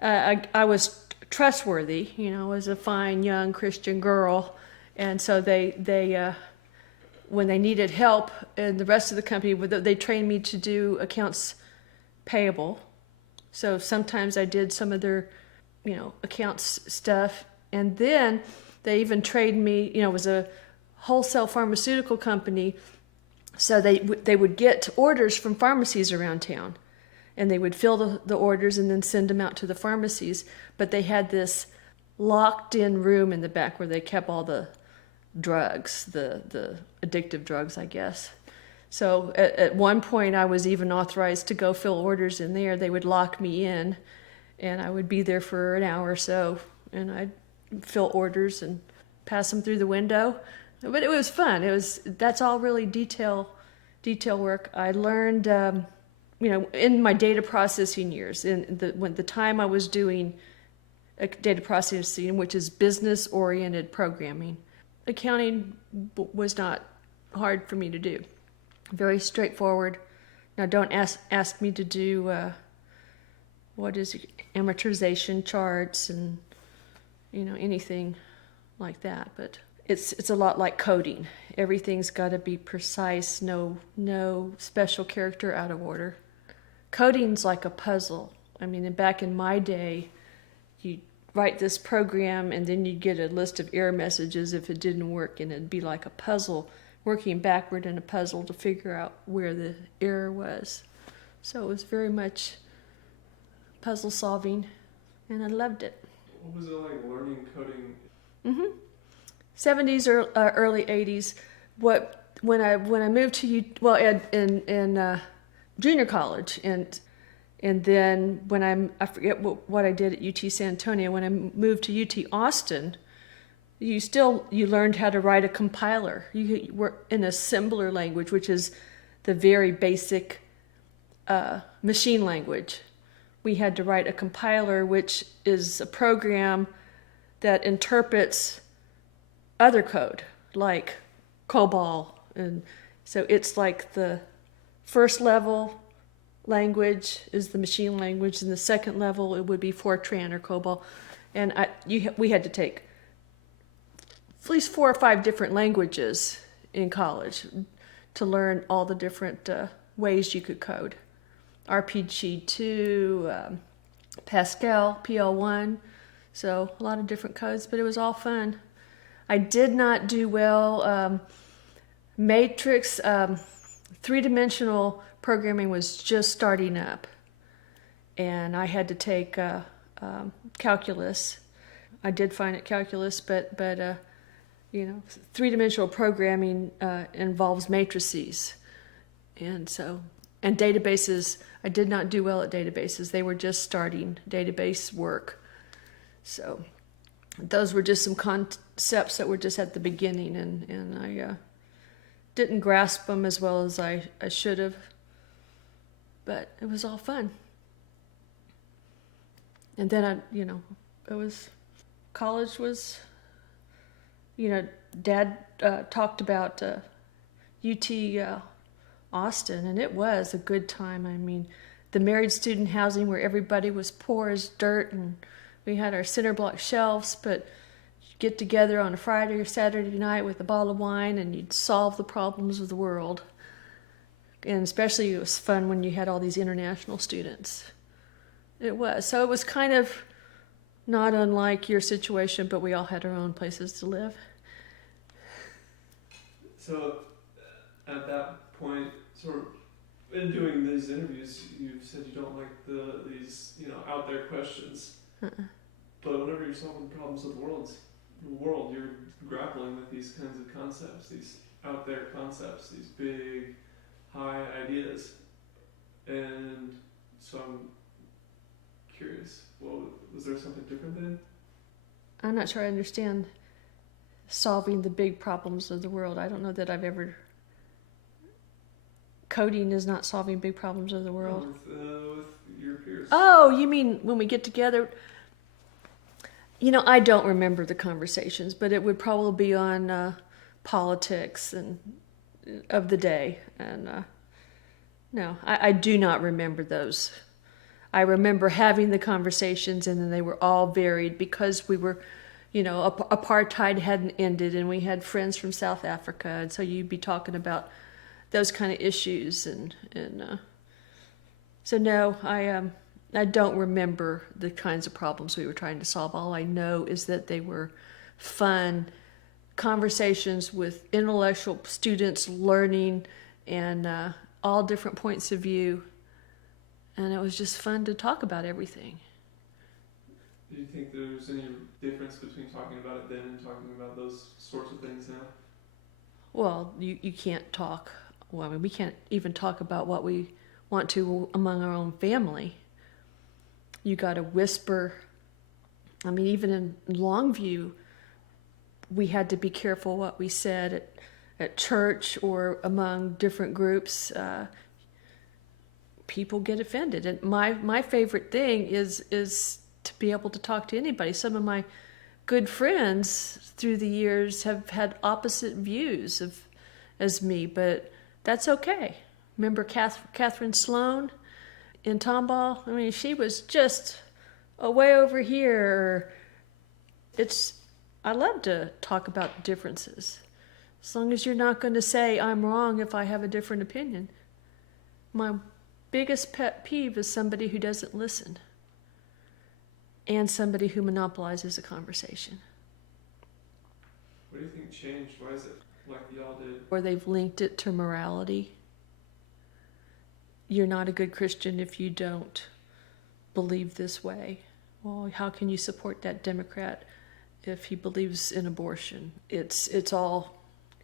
I was trustworthy, as a fine young Christian girl, and so they when they needed help, and the rest of the company, they trained me to do accounts payable. So sometimes I did some of their, accounts stuff, and then they even trained me. It was a wholesale pharmaceutical company, so they would get orders from pharmacies around town, and they would fill the orders and then send them out to the pharmacies. But they had this locked-in room in the back where they kept all the drugs, the addictive drugs, I guess. So at one point, I was even authorized to go fill orders in there. They would lock me in, and I would be there for an hour or so, and I'd fill orders and pass them through the window. But it was fun. That's all really detail work. I learned, in my data processing years, when the time I was doing data processing, which is business-oriented programming, accounting was not hard for me to do. Very straightforward. Now, don't ask me to do amortization charts and anything like that. But it's a lot like coding. Everything's got to be precise. No special character out of order. Coding's like a puzzle. I mean, back in my day, you write this program and then you'd get a list of error messages if it didn't work, and it'd be like a puzzle, working backward in a puzzle to figure out where the error was. So it was very much puzzle solving, and I loved it. What was it like learning coding? 70s or early 80s. When I moved to in junior college, and then when I forget what I did at UT San Antonio. When I moved to UT Austin, you learned how to write a compiler. You were in assembler language, which is the very basic machine language. We had to write a compiler, which is a program that interprets other code, like COBOL. And so it's like the first level language is the machine language, and the second level it would be Fortran or COBOL. And we had to take at least 4 or 5 different languages in college to learn all the different ways you could code. RPG2, Pascal, PL1, so a lot of different codes, but it was all fun. I did not do well. Matrix, 3-dimensional programming was just starting up, and I had to take calculus. I did fine at calculus, but 3-dimensional programming involves matrices, and databases. I did not do well at databases. They were just starting database work, so those were just some concepts that were just at the beginning, and I didn't grasp them as well as I should have. But it was all fun. And then college was, Dad talked about UT Austin, and it was a good time. I mean, the married student housing where everybody was poor as dirt, and we had our center block shelves, but you'd get together on a Friday or Saturday night with a bottle of wine, and you'd solve the problems of the world. And especially it was fun when you had all these international students. It was. So it was kind of not unlike your situation, but we all had our own places to live. So at that point, sort of in doing these interviews, you said you don't like these out there questions. But whenever you're solving problems of the world, you're grappling with these kinds of concepts, these out there concepts, these big, high ideas. And so I'm curious, was there something different then? I'm not sure I understand solving the big problems of the world. I don't know that I've ever... Coding is not solving big problems of the world. No, with your peers. Oh, you mean when we get together? I don't remember the conversations, but it would probably be on politics and of the day. And no, I do not remember those. I remember having the conversations, and then they were all varied because we were, apartheid hadn't ended, and we had friends from South Africa, and so you'd be talking about those kind of issues, and so no, I don't remember the kinds of problems we were trying to solve. All I know is that they were fun conversations with intellectual students learning, and all different points of view, and it was just fun to talk about everything. Do you think there's any difference between talking about it then and talking about those sorts of things now? Well, you can't talk. Well, I mean, we can't even talk about what we want to among our own family. You got to whisper. I mean, even in Longview, we had to be careful what we said at church or among different groups. People get offended, and my favorite thing is to be able to talk to anybody. Some of my good friends through the years have had opposite views as me, but that's okay. Remember Catherine Sloan in Tomball? I mean, she was just way over here. I love to talk about differences, as long as you're not going to say I'm wrong if I have a different opinion. My biggest pet peeve is somebody who doesn't listen, and somebody who monopolizes a conversation. What do you think changed? Why is it like y'all did? Or they've linked it to morality. You're not a good Christian if you don't believe this way. Well, how can you support that Democrat if he believes in abortion? It's all,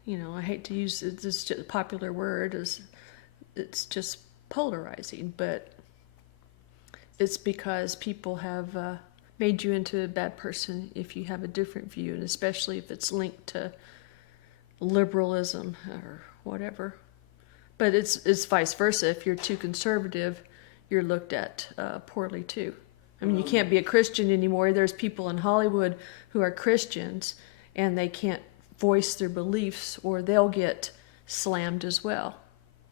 I hate to use this just a popular word, it's just polarizing, but it's because people have made you into a bad person if you have a different view, and especially if it's linked to liberalism or whatever. But it's vice versa. If you're too conservative, you're looked at poorly too. I mean, you can't be a Christian anymore. There's people in Hollywood who are Christians, and they can't voice their beliefs, or they'll get slammed as well.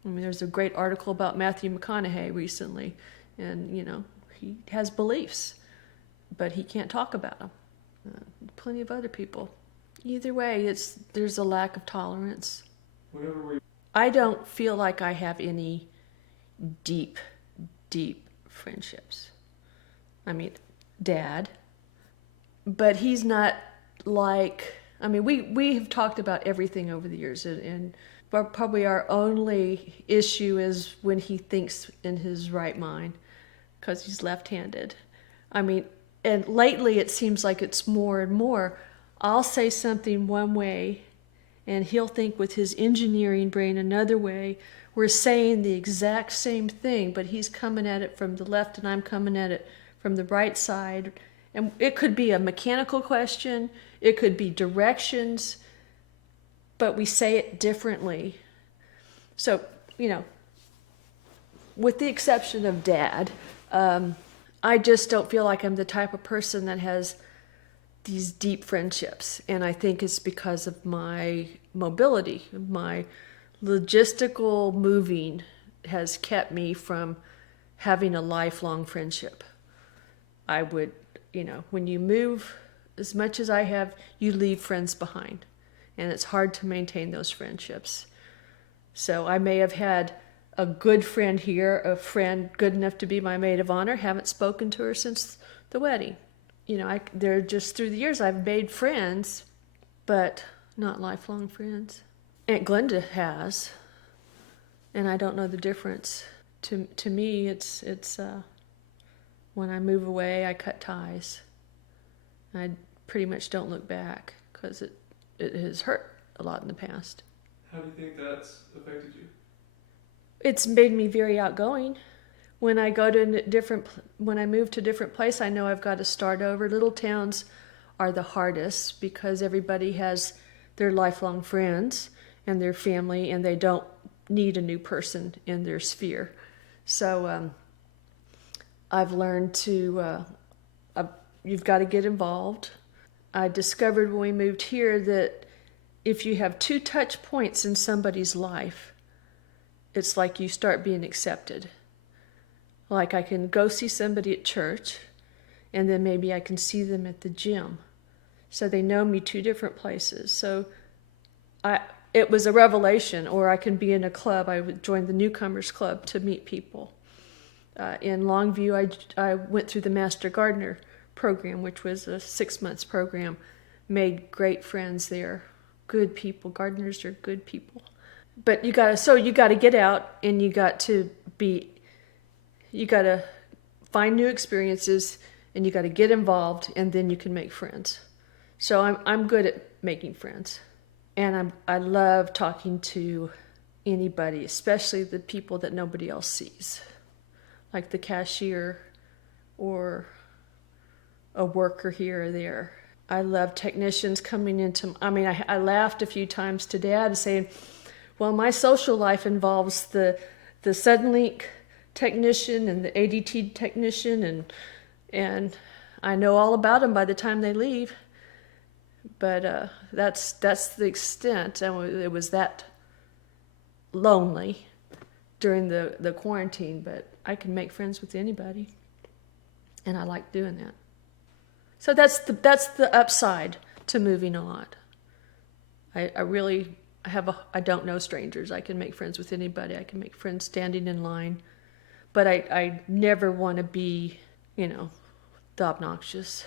I mean, there's a great article about Matthew McConaughey recently, and, he has beliefs, but he can't talk about them. Plenty of other people. Either way, there's a lack of tolerance. I don't feel like I have any deep, deep friendships. I mean, Dad, but he's not like, I mean, we have talked about everything over the years, and probably our only issue is when he thinks in his right mind, because he's left-handed. I mean, and lately it seems like it's more and more. I'll say something one way, and he'll think with his engineering brain another way. We're saying the exact same thing, but he's coming at it from the left, and I'm coming at it from the right side. And it could be a mechanical question, it could be directions, but we say it differently. So, with the exception of Dad, I just don't feel like I'm the type of person that has these deep friendships. And I think it's because of my mobility. My logistical moving has kept me from having a lifelong friendship. I would, when you move as much as I have, you leave friends behind. And it's hard to maintain those friendships. So I may have had a good friend here, a friend good enough to be my maid of honor, haven't spoken to her since the wedding. They're just through the years I've made friends, but not lifelong friends. Aunt Glenda has, and I don't know the difference. To me, it's when I move away, I cut ties. I pretty much don't look back because it has hurt a lot in the past. How do you think that's affected you? It's made me very outgoing. When I move to a different place, I know I've got to start over. Little towns are the hardest because everybody has their lifelong friends and their family, and they don't need a new person in their sphere. So I've learned to, you've got to get involved. I discovered when we moved here that if you have 2 touch points in somebody's life, it's like you start being accepted. Like I can go see somebody at church, and then maybe I can see them at the gym. So they know me 2 different places. So it was a revelation. Or I can be in a club. I would join the newcomers club to meet people. In Longview, I went through the Master Gardener program, which was a 6 months program. Made great friends there. Good people. Gardeners are good people. But you gotta get out, and you got to find new experiences, and you got to get involved, and then you can make friends. So I'm good at making friends, and I love talking to anybody, especially the people that nobody else sees, like the cashier or a worker here or there. I love technicians coming into. I laughed a few times to Dad saying, "Well, my social life involves the Suddenlink technician and the ADT technician, and I know all about them by the time they leave." But that's the extent. And it was that lonely during the quarantine. But I can make friends with anybody, and I like doing that. So that's the upside to moving a lot. I don't know strangers. I can make friends with anybody. I can make friends standing in line. But I never want to be, the obnoxious.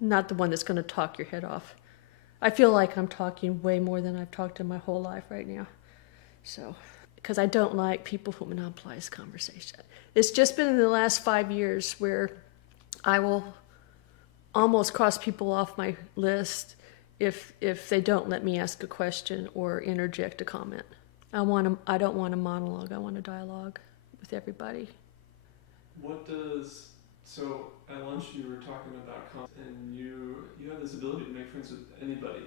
Not the one that's going to talk your head off. I feel like I'm talking way more than I've talked in my whole life right now. So, because I don't like people who monopolize conversation. It's just been in the last 5 years where I will almost cross people off my list if they don't let me ask a question or interject a comment. I don't want a monologue. I want a dialogue with everybody. So at lunch you were talking about confidence, and you have this ability to make friends with anybody.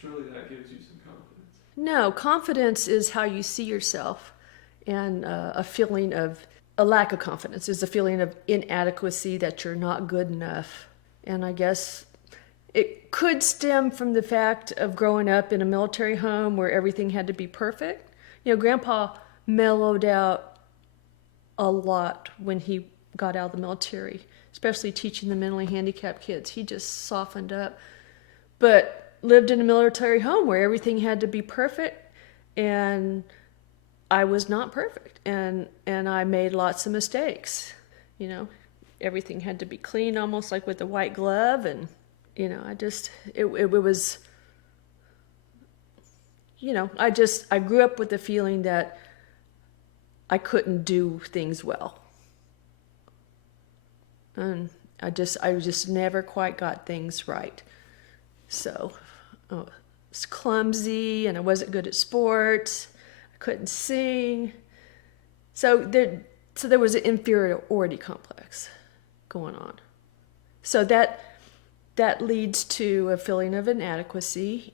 Surely that gives you some confidence. No, confidence is how you see yourself, and a lack of confidence is a feeling of inadequacy, that you're not good enough. And I guess it could stem from the fact of growing up in a military home where everything had to be perfect. Grandpa mellowed out a lot when he got out of the military, especially teaching the mentally handicapped kids. He just softened up, but lived in a military home where everything had to be perfect, and I was not perfect, and I made lots of mistakes. Everything had to be clean, almost like with a white glove, and it was, I grew up with the feeling that I couldn't do things well. And I just never quite got things right. So I was clumsy, and I wasn't good at sports. I couldn't sing. So there was an inferiority complex going on. So that leads to a feeling of inadequacy,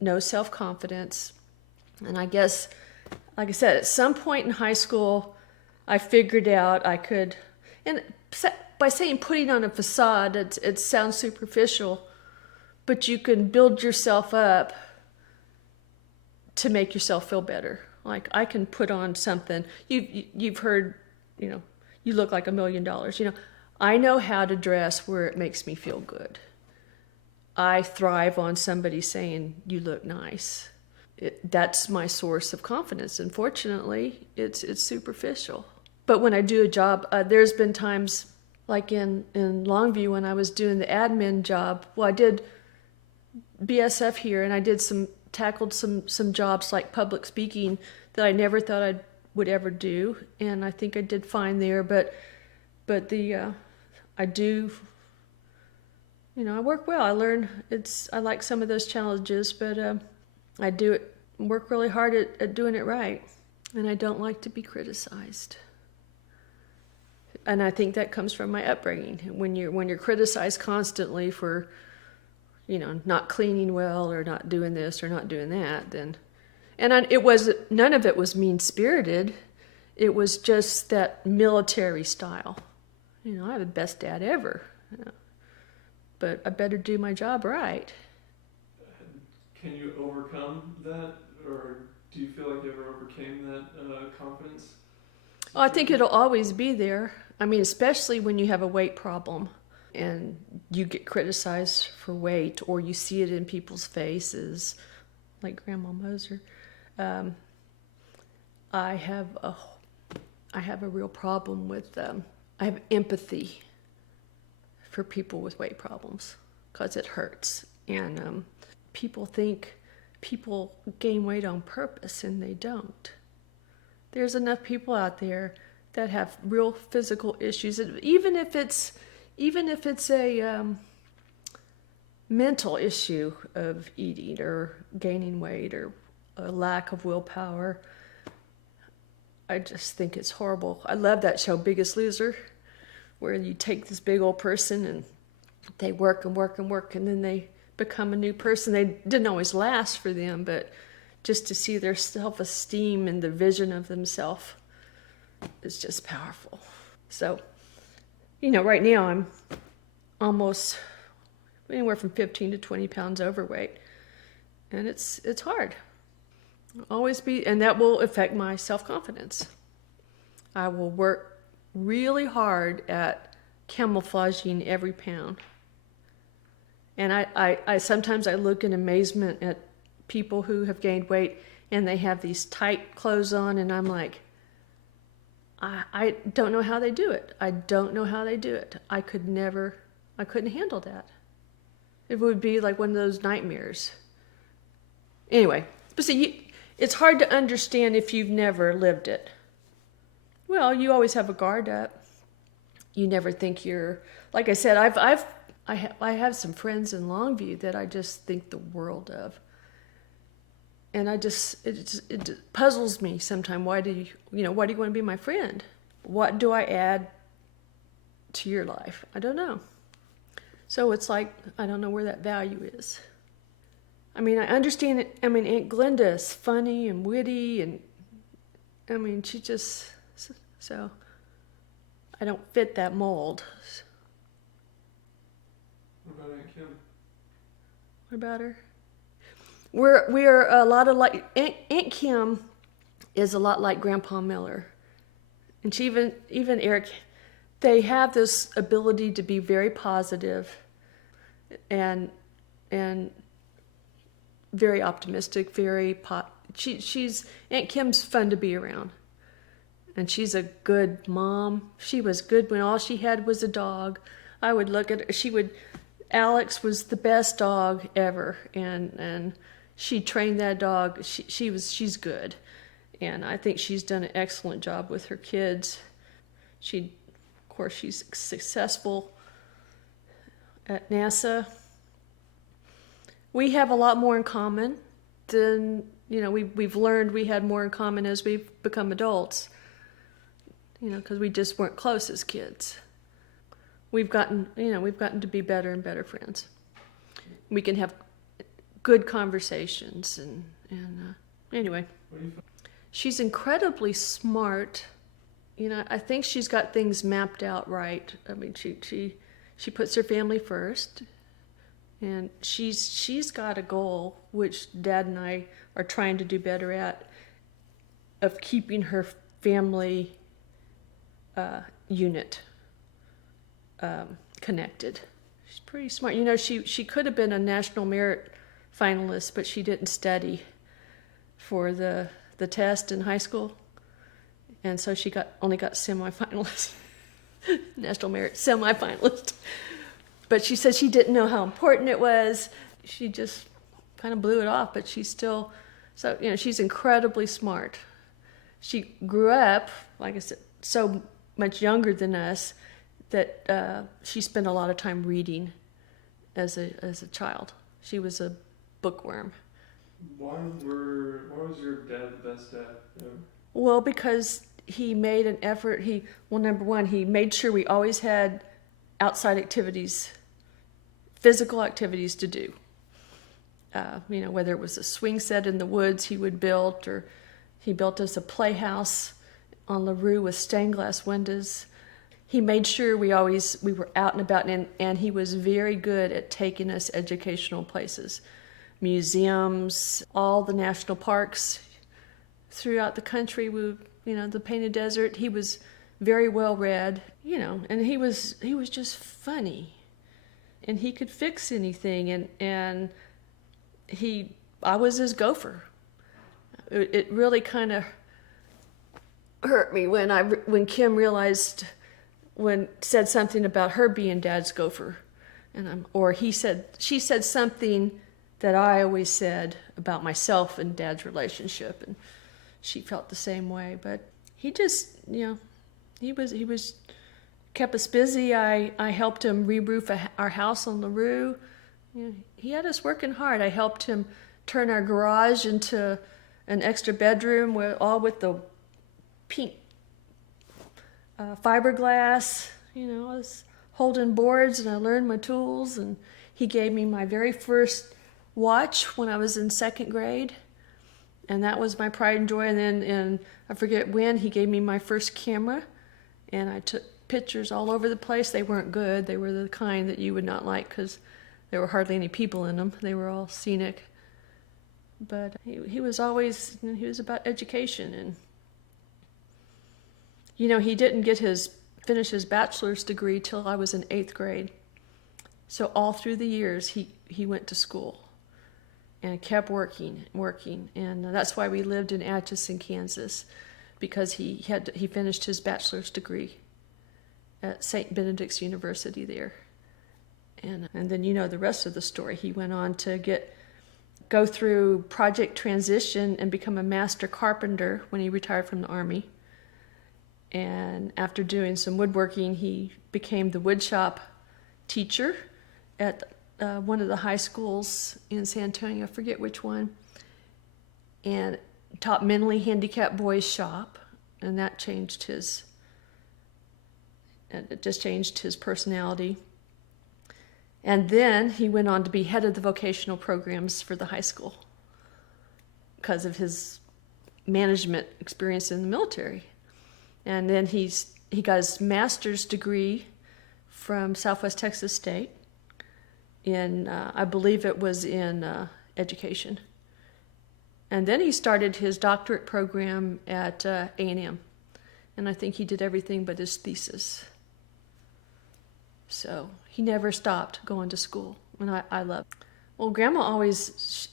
no self-confidence. And I guess, like I said, at some point in high school, I figured out I could, and by saying putting on a facade, it sounds superficial, but you can build yourself up to make yourself feel better. Like I can put on something. You've heard, you look like $1 million. I know how to dress where it makes me feel good. I thrive on somebody saying, "You look nice." That's my source of confidence. Unfortunately, it's superficial. But when I do a job, there's been times, like in Longview when I was doing the admin job. Well, I did BSF here, and I tackled some jobs like public speaking that I never thought I would ever do, and I think I did fine there. But I do, I work well. I like some of those challenges, but I work really hard at doing it right, and I don't like to be criticized. And I think that comes from my upbringing. When you're criticized constantly for, not cleaning well or not doing this or not doing that, then, none of it was mean-spirited. It was just that military style. I have the best dad ever, but I better do my job right. can you overcome that, or do you feel like you ever overcame that confidence? Oh, I think it'll always be there. I mean, especially when you have a weight problem and you get criticized for weight, or you see it in people's faces, like Grandma Moser. Um, I have a real problem with. I have empathy for people with weight problems because it hurts, and people think people gain weight on purpose, and they don't. There's enough people out there that have real physical issues, and even if it's a mental issue of eating or gaining weight or a lack of willpower. I just think it's horrible. I love that show, Biggest Loser, where you take this big old person and they work and work and work, and then they become a new person. They didn't always last for them, but just to see their self-esteem and the vision of themselves is just powerful. So, right now I'm almost anywhere from 15 to 20 pounds overweight, and it's hard. Always be, and that will affect my self-confidence. I will work really hard at camouflaging every pound. And I sometimes I look in amazement at people who have gained weight and they have these tight clothes on, and I'm like, I don't know how they do it. I don't know how they do it. I couldn't handle that. It would be like one of those nightmares. Anyway, but see, it's hard to understand if you've never lived it. Well, you always have a guard up. You never think you're, like I said, I have some friends in Longview that I just think the world of. And it puzzles me sometimes. Why do you want to be my friend? What do I add to your life? I don't know. So it's like, I don't know where that value is. I mean, I understand it. I mean, Aunt Glenda is funny and witty, and I mean, she just, so I don't fit that mold. What about Aunt Kim? What about her? We're a lot of like, Aunt Kim is a lot like Grandpa Miller. And she even Eric, they have this ability to be very positive and very optimistic, she's Aunt Kim's fun to be around. And she's a good mom. She was good when all she had was a dog. I would look at her, Alex was the best dog ever, and she trained that dog. She's good. And I think she's done an excellent job with her kids. Of course, she's successful at NASA. We have a lot more in common than, we've learned we had more in common as we've become adults, because we just weren't close as kids. We've gotten to be better and better friends. We can have good conversations and anyway. She's incredibly smart. I think she's got things mapped out right. I mean, she puts her family first. And she's got a goal, which Dad and I are trying to do better at, of keeping her family unit connected. She's pretty smart. She could have been a National Merit finalist, but she didn't study for the test in high school. And so she only got semifinalist. National Merit semifinalist. But she said she didn't know how important it was. She just kind of blew it off, but she's still, she's incredibly smart. She grew up, like I said, so much younger than us that she spent a lot of time reading as a child. She was a bookworm. Why was your dad the best dad ever? Well, because he made an effort. Number one, he made sure we always had outside activities, physical activities to do. Whether it was a swing set in the woods he would build, or he built us a playhouse on LaRue with stained glass windows. He made sure we were out and about, and he was very good at taking us educational places. museums, all the national parks throughout the country. The Painted Desert. He was very well read, and he was just funny, and he could fix anything, and I was his gopher. It really kind of hurt me when Kim said something about her being Dad's gopher, she said something that I always said about myself and Dad's relationship, and she felt the same way. But he just, he was kept us busy. I helped him re-roof our house on LaRue. He had us working hard. I helped him turn our garage into an extra bedroom with the pink fiberglass. I was holding boards, and I learned my tools, and he gave me my very first watch when I was in second grade, and that was my pride and joy. And then I forget when, he gave me my first camera, and I took pictures all over the place. They weren't good. They were the kind that you would not like because there were hardly any people in them. They were all scenic. But he was always, he was about education. And he didn't finish his bachelor's degree till I was in 8th grade. So all through the years he went to school and kept working, and that's why we lived in Atchison, Kansas, because he finished his bachelor's degree at St. Benedict's University there. And then the rest of the story. He went on to go through project transition and become a master carpenter when he retired from the Army. And after doing some woodworking, he became the woodshop teacher at one of the high schools in San Antonio, I forget which one, and taught mentally handicapped boys shop, and that changed his personality. And then he went on to be head of the vocational programs for the high school because of his management experience in the military. And then he got his master's degree from Southwest Texas State in, I believe it was in education. And then he started his doctorate program at A&M. And I think he did everything but his thesis. So he never stopped going to school, and I love it. Well, Grandma always,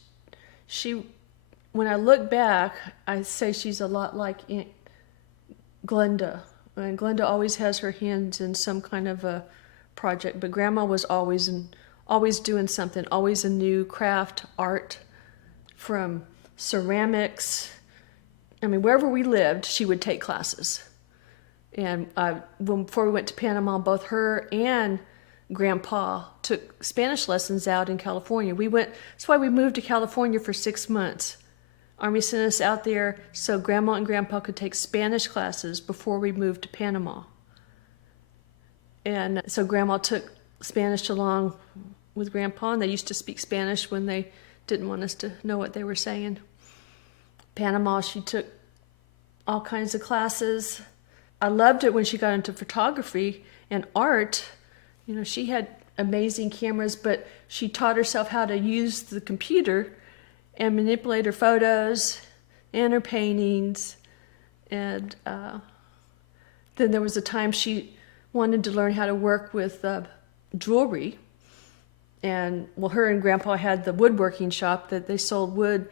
when I look back, I say she's a lot like Aunt Glenda. And Glenda always has her hands in some kind of a project, but Grandma was always doing something, always a new craft, art, from ceramics. I mean, wherever we lived, she would take classes. And before we went to Panama, both her and Grandpa took Spanish lessons out in California. That's why we moved to California for 6 months. Army sent us out there so Grandma and Grandpa could take Spanish classes before we moved to Panama. And so Grandma took Spanish along with Grandpa, and they used to speak Spanish when they didn't want us to know what they were saying. Panama, she took all kinds of classes. I loved it when she got into photography and art. She had amazing cameras, but she taught herself how to use the computer and manipulate her photos and her paintings. And then there was a time she wanted to learn how to work with jewelry. And her and Grandpa had the woodworking shop that they sold wood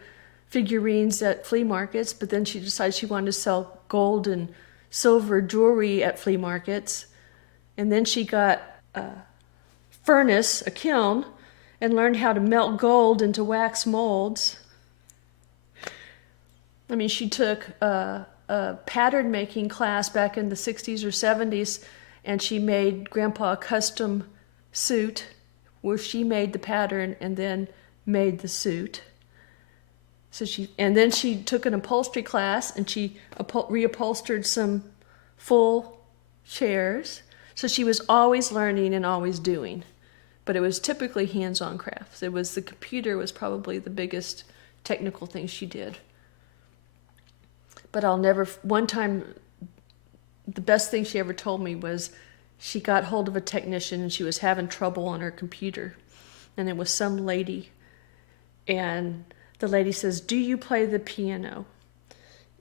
figurines at flea markets, but then she decided she wanted to sell gold and silver jewelry at flea markets. And then she got a furnace, a kiln, and learned how to melt gold into wax molds. I mean, she took a pattern making class back in the 60s or 70s, and she made Grandpa a custom suit where she made the pattern and then made the suit. And then she took an upholstery class, and she reupholstered some full chairs. So she was always learning and always doing, but it was typically hands-on crafts. The computer was probably the biggest technical thing she did. But one time, the best thing she ever told me was she got hold of a technician and she was having trouble on her computer. And it was some lady. And the lady says, "Do you play the piano?"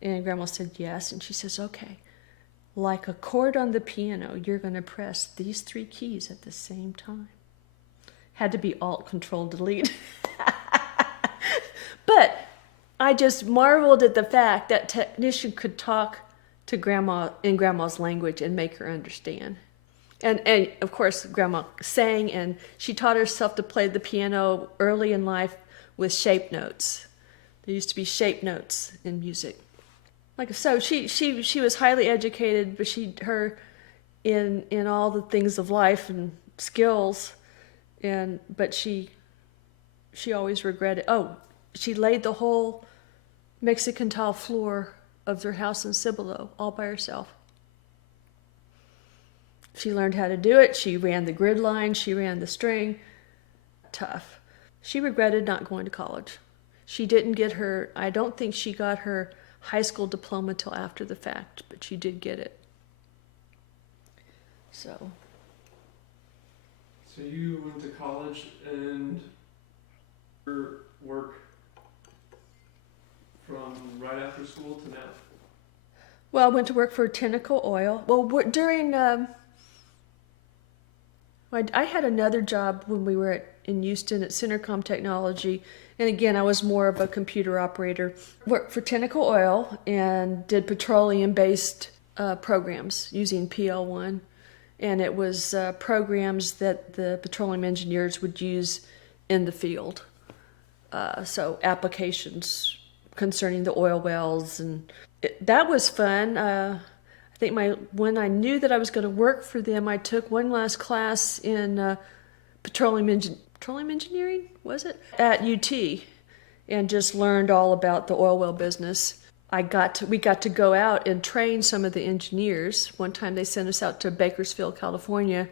And Grandma said, "Yes." And she says, "Okay, like a chord on the piano, you're going to press these 3 keys at the same time." Had to be Alt Control Delete. But I just marveled at the fact that technician could talk to Grandma in Grandma's language and make her understand. And of course, Grandma sang, and she taught herself to play the piano early in life with shape notes. There used to be shape notes in music. Like so, she was highly educated, but her in all the things of life and skills, but she always regretted. Oh, she laid the whole Mexican tile floor of their house in Cibolo all by herself. She learned how to do it. She ran the grid line. She ran the string. Tough. She regretted not going to college. She didn't get her, I don't think she got her high school diploma till after the fact, but she did get it. So you went to college and your work from right after school to now? Well, I went to work for Tentacle Oil. Well, during, I had another job when we were in Houston at Centercom Technology. And again, I was more of a computer operator. Worked for Tentacle Oil and did petroleum-based programs using PL1. And it was programs that the petroleum engineers would use in the field. So applications concerning the oil wells, and that was fun. I think when I knew that I was going to work for them, I took one last class in petroleum engineering, was it? At UT, and just learned all about the oil well business. We got to go out and train some of the engineers. One time they sent us out to Bakersfield, California,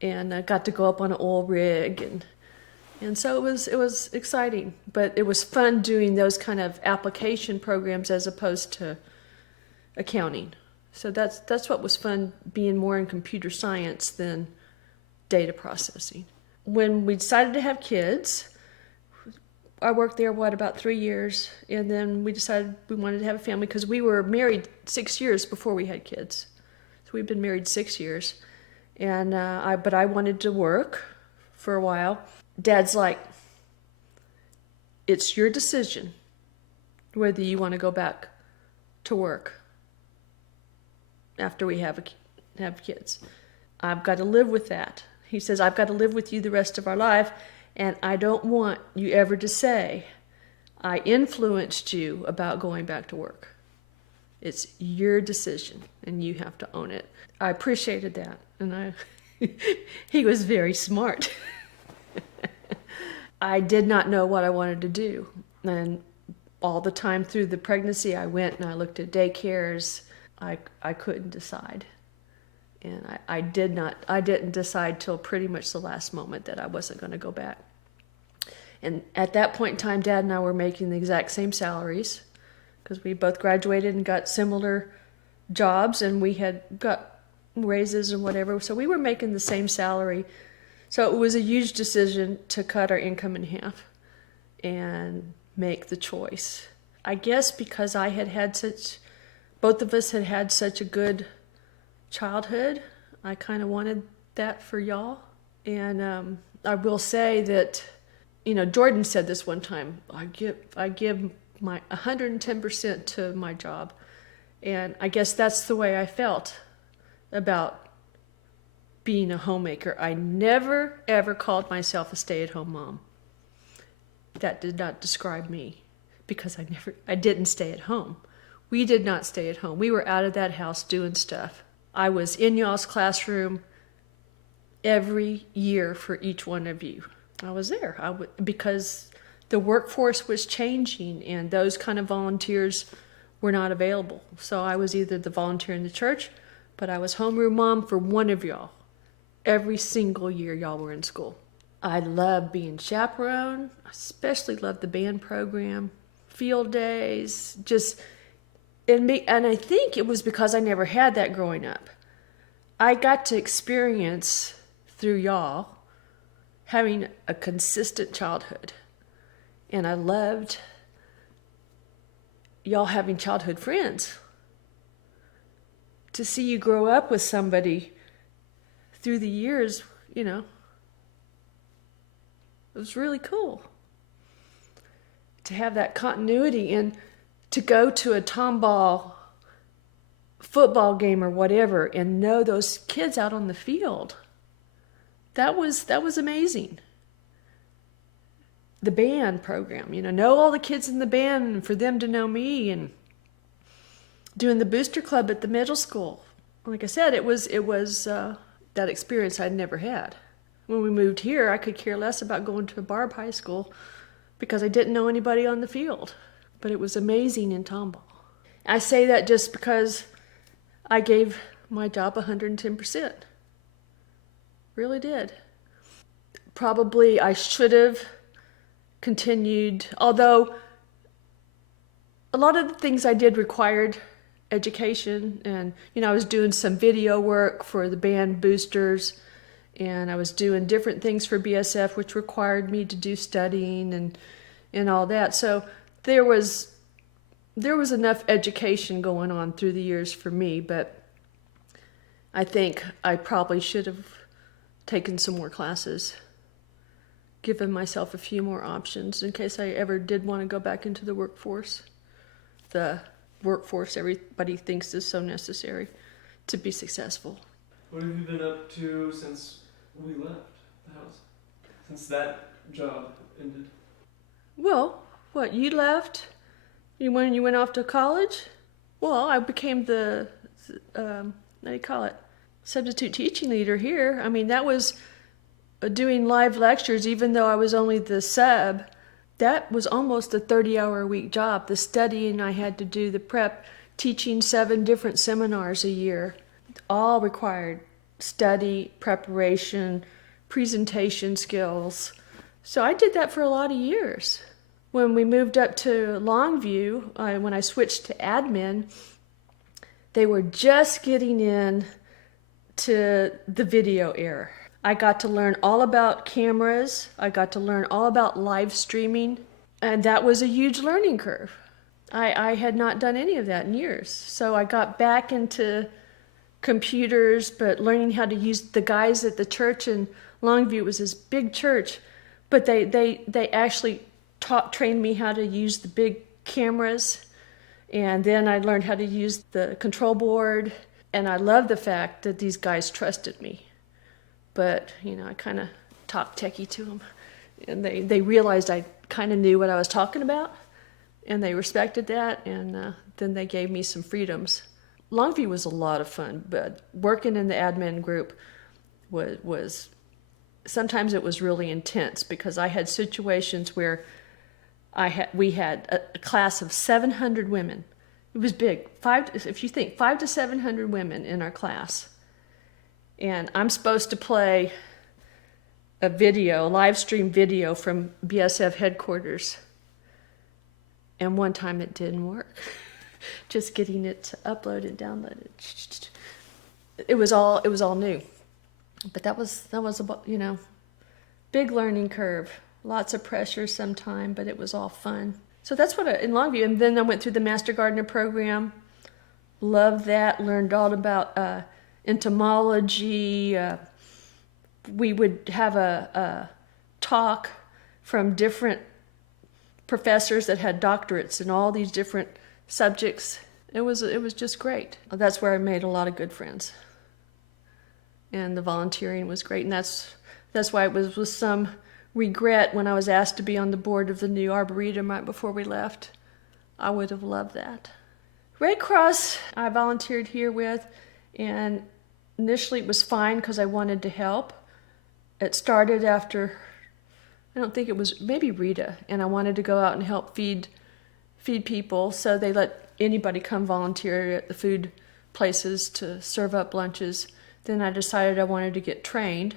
and I got to go up on an oil rig, and so it was exciting. But it was fun doing those kind of application programs as opposed to accounting. So that's what was fun, being more in computer science than data processing. When we decided to have kids, I worked there, about 3 years, and then we decided we wanted to have a family because we were married 6 years before we had kids. So we've been married 6 years, and but I wanted to work for a while. Dad's like, "It's your decision whether you want to go back to work after we have kids. I've got to live with that." He says, "I've got to live with you the rest of our life, and I don't want you ever to say I influenced you about going back to work. It's your decision, and you have to own it." I appreciated that, and he was very smart. I did not know what I wanted to do, and all the time through the pregnancy, I went and I looked at daycares. I couldn't decide. And I didn't decide till pretty much the last moment that I wasn't going to go back. And at that point in time, Dad and I were making the exact same salaries because we both graduated and got similar jobs, and we had got raises and whatever. So we were making the same salary. So it was a huge decision to cut our income in half and make the choice. I guess because both of us had such a good childhood, I kind of wanted that for y'all. And I will say that, Jordan said this one time, I give my 110% to my job. And I guess that's the way I felt about being a homemaker. I never, ever called myself a stay-at-home mom. That did not describe me because I didn't stay at home. We did not stay at home. We were out of that house doing stuff. I was in y'all's classroom every year for each one of you. I was there because the workforce was changing and those kind of volunteers were not available. So I was either the volunteer in the church, but I was homeroom mom for one of y'all. Every single year y'all were in school. I loved being chaperone. I especially loved the band program, field days, and I think it was because I never had that growing up. I got to experience through y'all having a consistent childhood. And I loved y'all having childhood friends. To see you grow up with somebody through the years, it was really cool. To have that continuity and to go to a tomball football game or whatever and know those kids out on the field. That was amazing. The band program, know all the kids in the band and for them to know me, and doing the booster club at the middle school. Like I said, it was that experience I'd never had. When we moved here, I could care less about going to a Barb High School because I didn't know anybody on the field. But it was amazing in tomball. I say that just because I gave my job 110%. Really did. Probably I should have continued, although a lot of the things I did required education, and I was doing some video work for the band boosters, and I was doing different things for BSF which required me to do studying and all that. So there was enough education going on through the years for me, but I think I probably should have taken some more classes, given myself a few more options in case I ever did want to go back into the workforce. The workforce everybody thinks is so necessary to be successful. What have you been up to since we left the house? Since that job ended? Well, what, you left? When you went off to college? Well, I became the, what do you call it? Substitute teaching leader here. I mean, that was doing live lectures, even though I was only the sub. That was almost a 30-hour-a-week job. The studying I had to do, the prep, teaching 7 different seminars a year, all required study, preparation, presentation skills. So I did that for a lot of years. When we moved up to Longview, when I switched to admin, they were just getting in to the video era. I got to learn all about cameras. I got to learn all about live streaming. And that was a huge learning curve. I had not done any of that in years. So I got back into computers, but learning how to use the guys at the church in Longview. It was this big church, but they actually trained me how to use the big cameras. And then I learned how to use the control board. And I love the fact that these guys trusted me. But, I kind of talked techie to them. And they realized I kind of knew what I was talking about. And they respected that. And then they gave me some freedoms. Longview was a lot of fun. But working in the admin group was sometimes it was really intense. Because I had situations where we had a class of 700 women. It was big. 5 to 700 women in our class. And I'm supposed to play a live stream video from BSF headquarters. And one time it didn't work. Just getting it uploaded, downloaded. It was all new. But that was a big learning curve. Lots of pressure sometime, but it was all fun. So that's what in Longview. And then I went through the Master Gardener program. Loved that. Learned all about entomology. We would have a talk from different professors that had doctorates in all these different subjects. It was just great. That's where I made a lot of good friends. And the volunteering was great. And that's why it was with some regret when I was asked to be on the board of the new Arboretum right before we left. I would have loved that. Red Cross, I volunteered here with, and initially it was fine because I wanted to help. It started after, I don't think it was, maybe Rita, and I wanted to go out and help feed people, so they let anybody come volunteer at the food places to serve up lunches. Then I decided I wanted to get trained.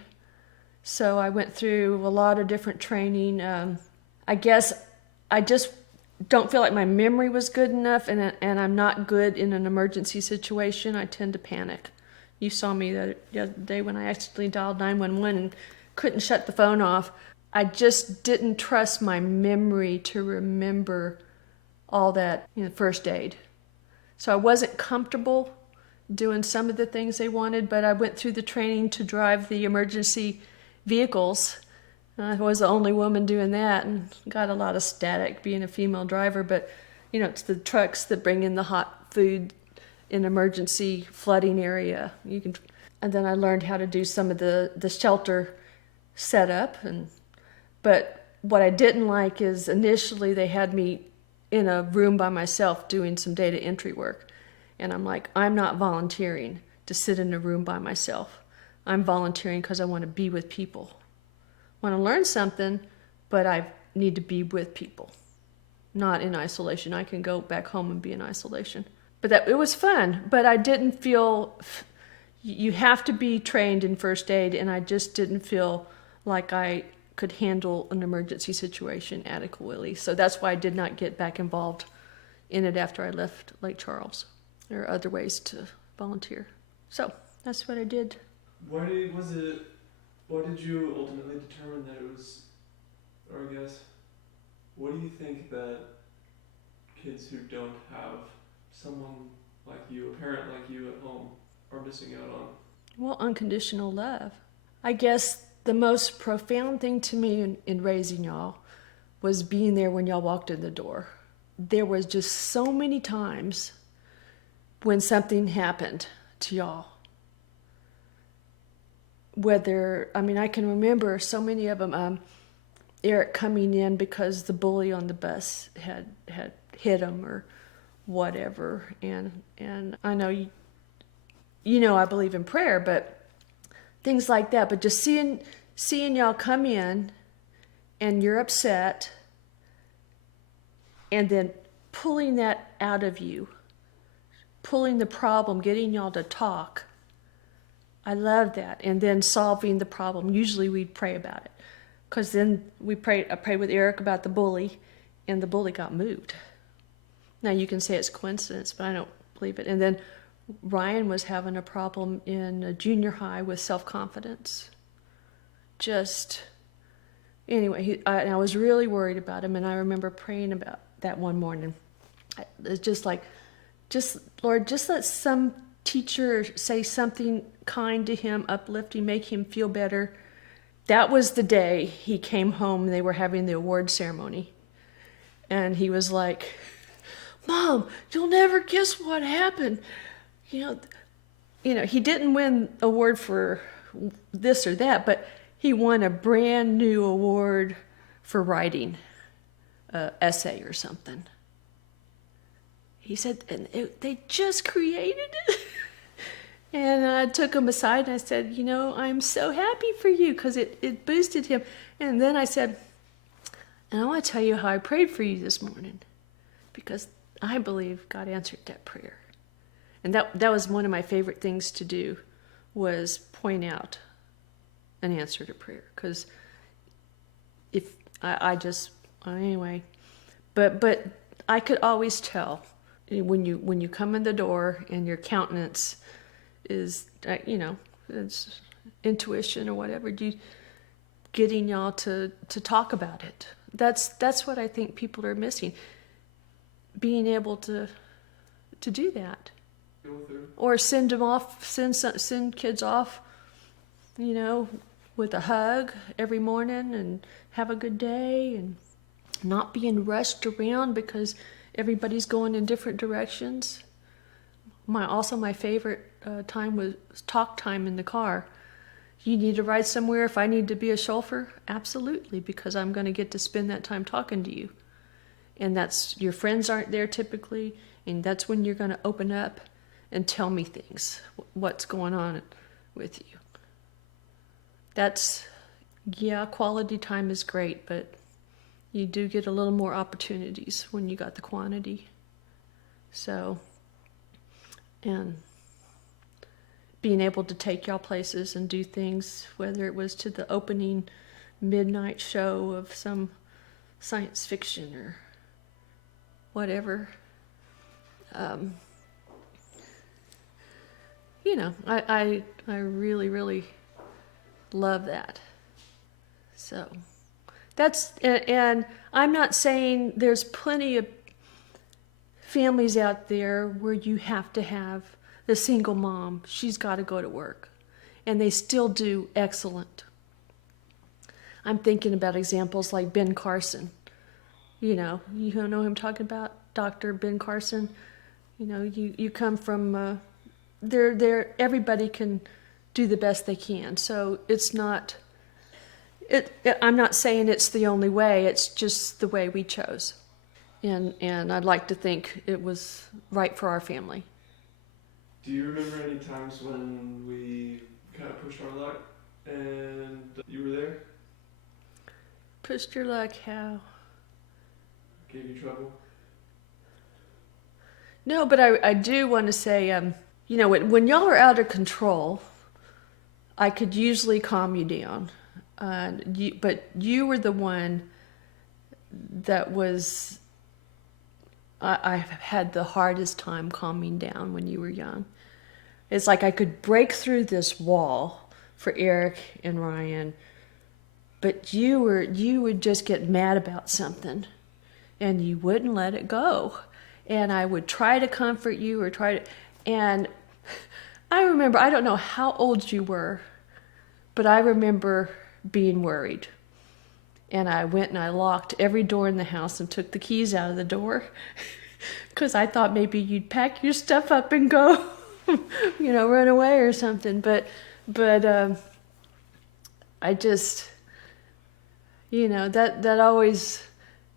So I went through a lot of different training. I guess I just don't feel like my memory was good enough, and I'm not good in an emergency situation. I tend to panic. You saw me the other day when I accidentally dialed 911 and couldn't shut the phone off. I just didn't trust my memory to remember all that, first aid. So I wasn't comfortable doing some of the things they wanted, but I went through the training to drive the emergency vehicles. I was the only woman doing that and got a lot of static being a female driver, but it's the trucks that bring in the hot food in emergency flooding area. And then I learned how to do some of the shelter setup. But what I didn't like is initially they had me in a room by myself doing some data entry work. And I'm like, I'm not volunteering to sit in a room by myself. I'm volunteering because I want to be with people. I want to learn something, but I need to be with people, not in isolation. I can go back home and be in isolation. But it was fun, but I didn't feel, you have to be trained in first aid, and I just didn't feel like I could handle an emergency situation adequately. So that's why I did not get back involved in it after I left Lake Charles. There are other ways to volunteer. So that's what I did. Why did you ultimately determine that it was, or I guess, what do you think that kids who don't have someone like you, a parent like you at home, are missing out on? Well, unconditional love. I guess the most profound thing to me in raising y'all was being there when y'all walked in the door. There was just so many times when something happened to y'all. I can remember so many of them, Eric coming in because the bully on the bus had hit him or whatever. And I know I believe in prayer, but things like that. But just seeing y'all come in and you're upset and then pulling that out of you, pulling the problem, getting y'all to talk. I love that. And then solving the problem. Usually we'd pray about it. Because then I prayed with Eric about the bully, and the bully got moved. Now you can say it's coincidence, but I don't believe it. And then Ryan was having a problem in junior high with self-confidence. Anyway, I was really worried about him, and I remember praying about that one morning. It's just like, Lord, just let some teacher say something kind to him, uplifting, make him feel better. That was the day he came home and they were having the award ceremony. And he was like, Mom, you'll never guess what happened. He didn't win award for this or that, but he won a brand new award for writing an essay or something. He said, and they just created it. And I took him aside and I said, I'm so happy for you because it boosted him. And then I said, and I want to tell you how I prayed for you this morning because I believe God answered that prayer. And that was one of my favorite things to do, was point out an answer to prayer. Because anyway, but I could always tell when you come in the door and your countenance is, it's intuition or whatever, getting y'all to talk about it. That's what I think people are missing. Being able to do that. Or send kids off, with a hug every morning and have a good day and not being rushed around because everybody's going in different directions. My favorite time was talk time in the car. You need to ride somewhere if I need to be a chauffeur? Absolutely, because I'm going to get to spend that time talking to you. And your friends aren't there typically, and that's when you're going to open up and tell me things, what's going on with you. Quality time is great, but you do get a little more opportunities when you got the quantity. So, and being able to take y'all places and do things, whether it was to the opening midnight show of some science fiction or whatever. I really, really love that. So, And I'm not saying there's plenty of families out there where you have to have the single mom. She's got to go to work. And they still do excellent. I'm thinking about examples like Ben Carson. You know who I'm talking about? Dr. Ben Carson. You come from, everybody can do the best they can. So it's not, I'm not saying it's the only way, it's just the way we chose. And I'd like to think it was right for our family. Do you remember any times when we kind of pushed our luck and you were there? Pushed your luck, how? Gave you trouble? No, but I do want to say, when y'all are out of control, I could usually calm you down. But you were the one that was, I had the hardest time calming down when you were young. It's like I could break through this wall for Eric and Ryan, but you would just get mad about something and you wouldn't let it go. And I would try to comfort you and I remember, I don't know how old you were, but I remember being worried. And I went and I locked every door in the house and took the keys out of the door because I thought maybe you'd pack your stuff up and go, run away or something. But I just, that always,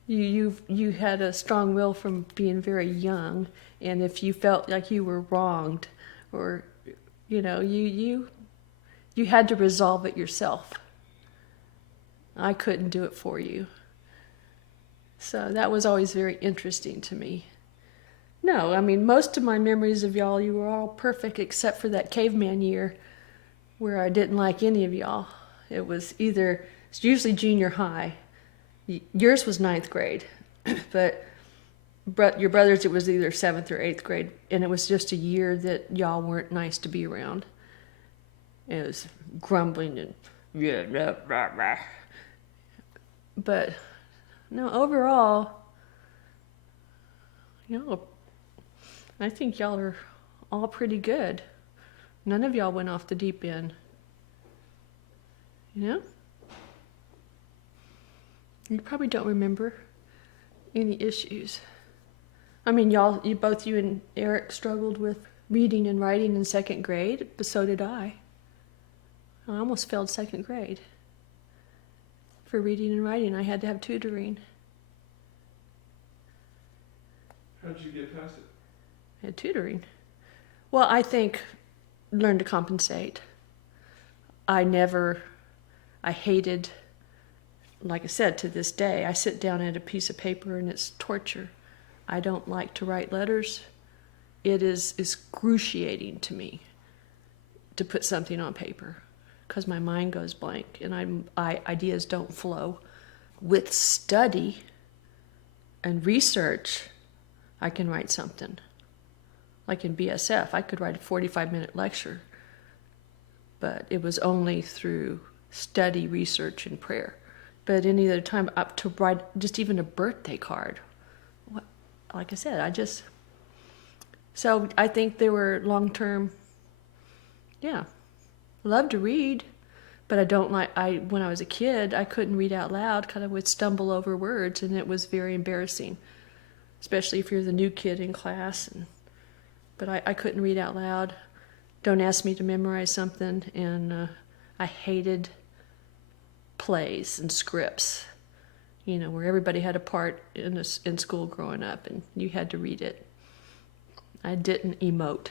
you had a strong will from being very young. And if you felt like you were wronged or, you had to resolve it yourself. I couldn't do it for you. So that was always very interesting to me. No, I mean, most of my memories of y'all, you were all perfect except for that caveman year where I didn't like any of y'all. It's usually junior high. Yours was 9th grade, but your brother's, it was either 7th or 8th grade, and it was just a year that y'all weren't nice to be around. It was grumbling and blah, blah, blah. But no, overall, I think y'all are all pretty good. None of y'all went off the deep end. You probably don't remember any issues. I mean, both you and Eric struggled with reading and writing in 2nd grade, but so did I. I almost failed 2nd grade. For reading and writing, I had to have tutoring. How did you get past it? I had tutoring. Well, I think learn to compensate. I hated, like I said, to this day, I sit down at a piece of paper and it's torture. I don't like to write letters. It is excruciating to me to put something on paper because my mind goes blank and ideas don't flow. With study and research, I can write something. Like in BSF, I could write a 45-minute lecture, but it was only through study, research, and prayer. But any other time, up to write just even a birthday card, like I said, so I think they were long-term, love to read, but when I was a kid, I couldn't read out loud because I would stumble over words, and it was very embarrassing, especially if you're the new kid in class. But I couldn't read out loud. Don't ask me to memorize something, and I hated plays and scripts, where everybody had a part in school growing up, and you had to read it. I didn't emote.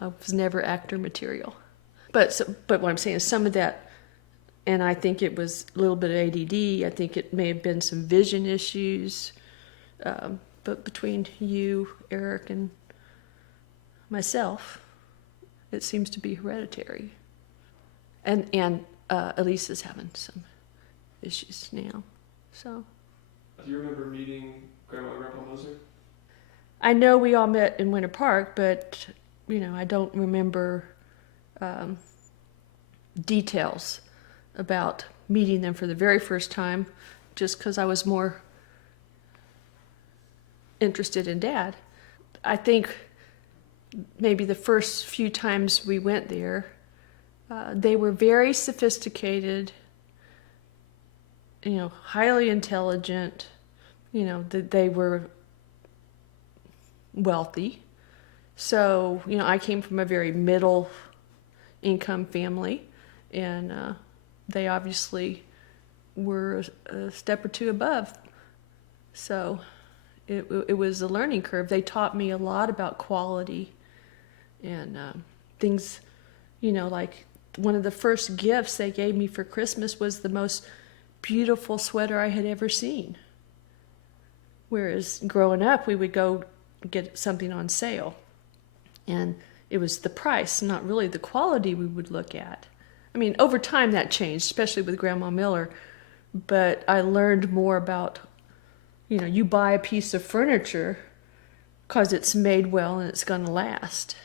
I was never actor material. But what I'm saying is some of that, and I think it was a little bit of ADD. I think it may have been some vision issues. But between you, Eric, and myself, it seems to be hereditary. And Elise is having some issues now. So. Do you remember meeting Grandma and Grandpa Moser? I know we all met in Winter Park, but I don't remember details about meeting them for the very first time, just because I was more interested in Dad. I think maybe the first few times we went there, they were very sophisticated, highly intelligent, that they were wealthy. So, I came from a very middle income family, and they obviously were a step or two above. So it was a learning curve. They taught me a lot about quality and things, like one of the first gifts they gave me for Christmas was the most beautiful sweater I had ever seen. Whereas growing up, we would go get something on sale, and it was the price, not really the quality we would look at. I mean, over time that changed, especially with Grandma Miller, but I learned more about, you buy a piece of furniture because it's made well and it's going to last.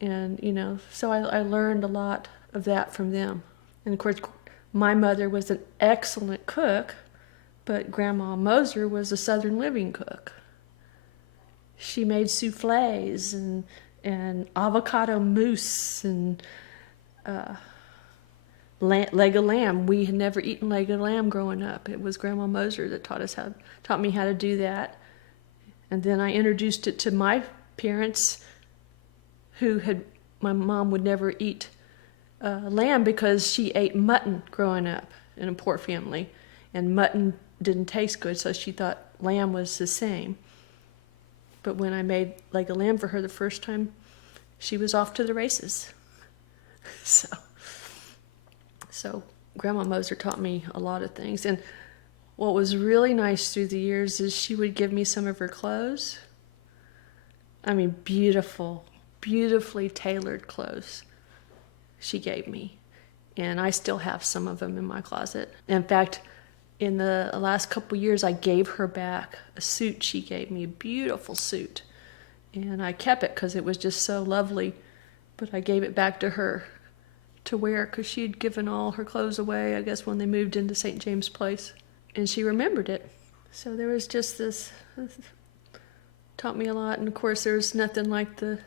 And, so I learned a lot of that from them. And of course, my mother was an excellent cook, but Grandma Moser was a Southern Living cook. She made soufflés and avocado mousse and leg of lamb. We had never eaten leg of lamb growing up. It was Grandma Moser that taught me how to do that. And then I introduced it to my parents, my mom would never eat lamb because she ate mutton growing up in a poor family, and mutton didn't taste good, so she thought lamb was the same. But when I made leg of lamb for her the first time, she was off to the races. So Grandma Moser taught me a lot of things. And what was really nice through the years is she would give me some of her clothes. I mean, beautifully tailored clothes she gave me. And I still have some of them in my closet. In fact, in the last couple years, I gave her back a suit she gave me, a beautiful suit. And I kept it because it was just so lovely. But I gave it back to her to wear because she had given all her clothes away, I guess, when they moved into St. James Place. And she remembered it. So there was just this taught me a lot. And of course, there's nothing like the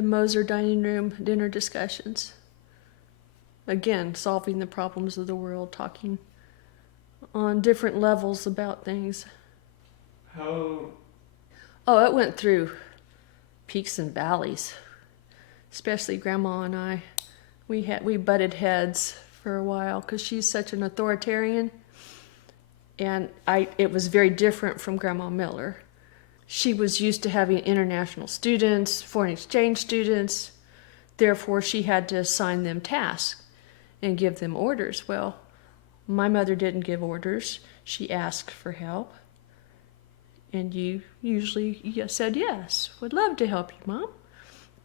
Moser dining room dinner discussions. Again, solving the problems of the world, talking on different levels about things. How? Oh, it went through peaks and valleys. Especially Grandma and I. We butted heads for a while because she's such an authoritarian. And it was very different from Grandma Miller. She was used to having international students, foreign exchange students. Therefore, she had to assign them tasks and give them orders. Well, my mother didn't give orders. She asked for help. And you usually said yes. Would love to help you, Mom.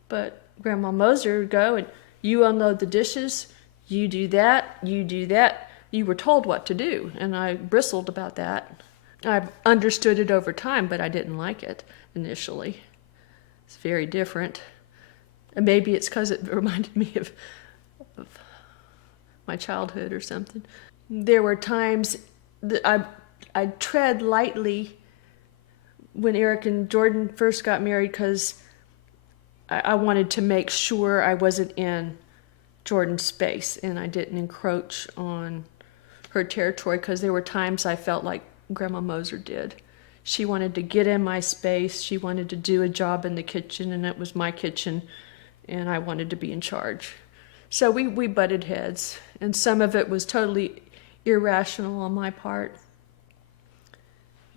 But Grandma Moser would go and you unload the dishes, you do that, you do that. You were told what to do, and I bristled about that. I understood it over time, but I didn't like it initially. It's very different. And maybe it's because it reminded me of my childhood or something. There were times that I'd tread lightly when Eric and Jordan first got married because I wanted to make sure I wasn't in Jordan's space and I didn't encroach on her territory because there were times I felt like Grandma Moser did. She wanted to get in my space. She wanted to do a job in the kitchen, and it was my kitchen, and I wanted to be in charge. So we butted heads, and some of it was totally irrational on my part.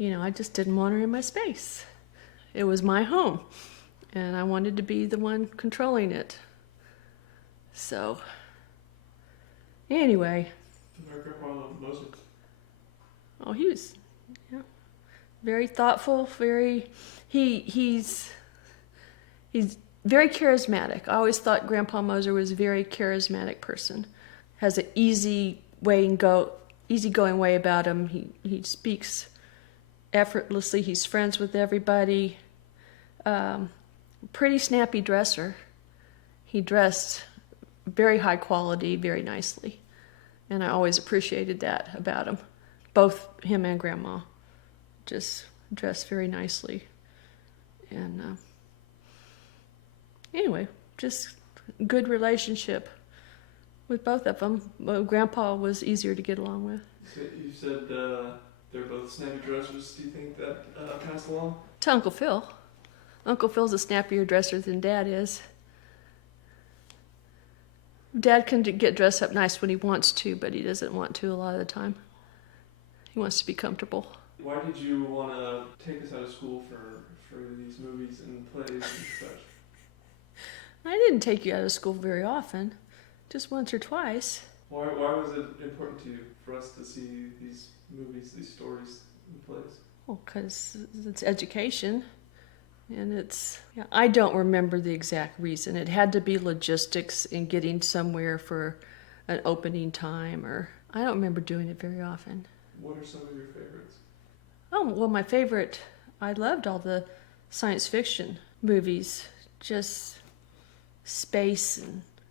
I just didn't want her in my space. It was my home, and I wanted to be the one controlling it. So, anyway. Our Grandpa Moser. Oh, he was very thoughtful, he's very charismatic. I always thought Grandpa Moser was a very charismatic person. Has an easygoing way about him. He speaks effortlessly. He's friends with everybody. Pretty snappy dresser. He dressed very high quality, very nicely. And I always appreciated that about him. Both him and Grandma just dressed very nicely. And anyway, just good relationship with both of them. Well, Grandpa was easier to get along with. So you said they're both snappy dressers. Do you think that passed along? To Uncle Phil. Uncle Phil's a snappier dresser than Dad is. Dad can get dressed up nice when he wants to, but he doesn't want to a lot of the time. He wants to be comfortable. Why did you want to take us out of school for these movies and plays and such? I didn't take you out of school very often, just once or twice. Why was it important to you for us to see these movies, these stories and plays? Well, because it's education, and I don't remember the exact reason. It had to be logistics in getting somewhere for an opening time, or I don't remember doing it very often. What are some of your favorites? Oh, well, my favorite, I loved all the science fiction movies, just space,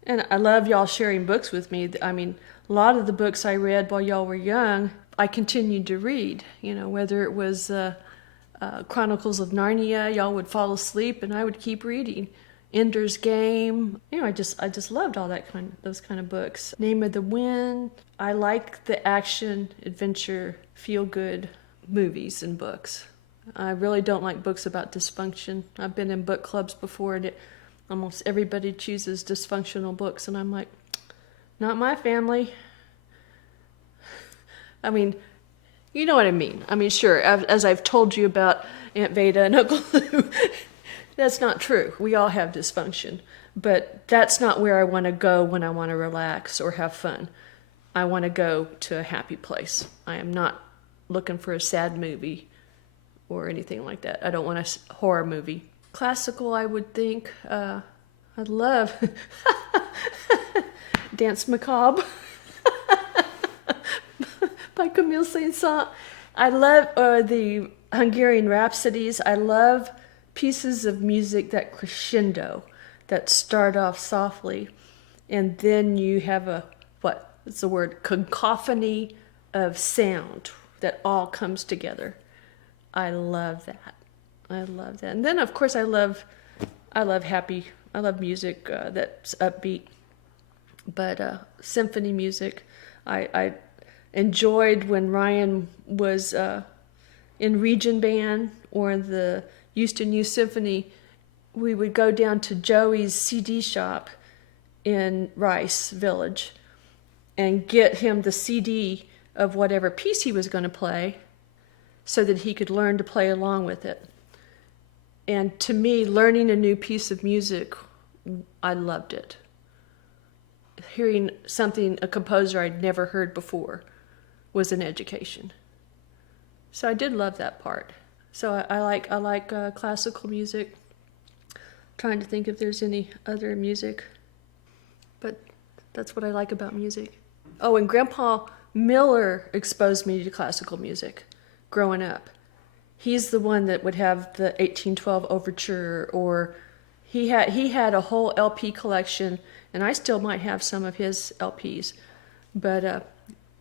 and I love y'all sharing books with me. I mean, a lot of the books I read while y'all were young, I continued to read, whether it was Chronicles of Narnia, y'all would fall asleep and I would keep reading. Ender's Game, I just loved all those kind of books. Name of the Wind. I like the action, adventure, feel-good movies and books. I really don't like books about dysfunction. I've been in book clubs before, and almost everybody chooses dysfunctional books, and I'm like, not my family. I mean, you know what I mean. I mean, sure, as I've told you about Aunt Veda and Uncle Lou, that's not true. We all have dysfunction. But that's not where I want to go when I want to relax or have fun. I want to go to a happy place. I am not looking for a sad movie or anything like that. I don't want a horror movie. Classical, I would think. I'd love Dance Macabre by Camille Saint-Saëns. I love the Hungarian Rhapsodies. I love pieces of music that crescendo, that start off softly, and then you have what's the word? Cacophony of sound that all comes together. I love that. And then, of course, I love music that's upbeat. But symphony music, I enjoyed when Ryan was in Region Band or in the Houston Youth Symphony. We would go down to Joey's CD shop in Rice Village and get him the CD of whatever piece he was going to play so that he could learn to play along with it. And to me, learning a new piece of music, I loved it. Hearing a composer I'd never heard before, was an education. So I did love that part. So I like classical music. Trying to think if there's any other music, but that's what I like about music. Oh, and Grandpa Miller exposed me to classical music growing up. He's the one that would have the 1812 Overture, or he had a whole LP collection, and I still might have some of his LPs. But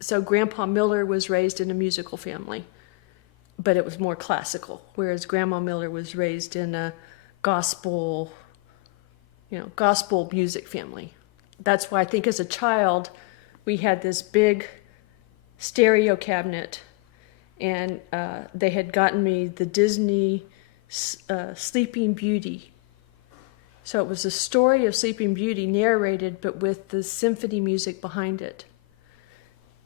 so Grandpa Miller was raised in a musical family, but it was more classical, whereas Grandma Miller was raised in a gospel music family. That's why I think as a child, we had this big stereo cabinet, and they had gotten me the Disney Sleeping Beauty. So it was a story of Sleeping Beauty narrated, but with the symphony music behind it.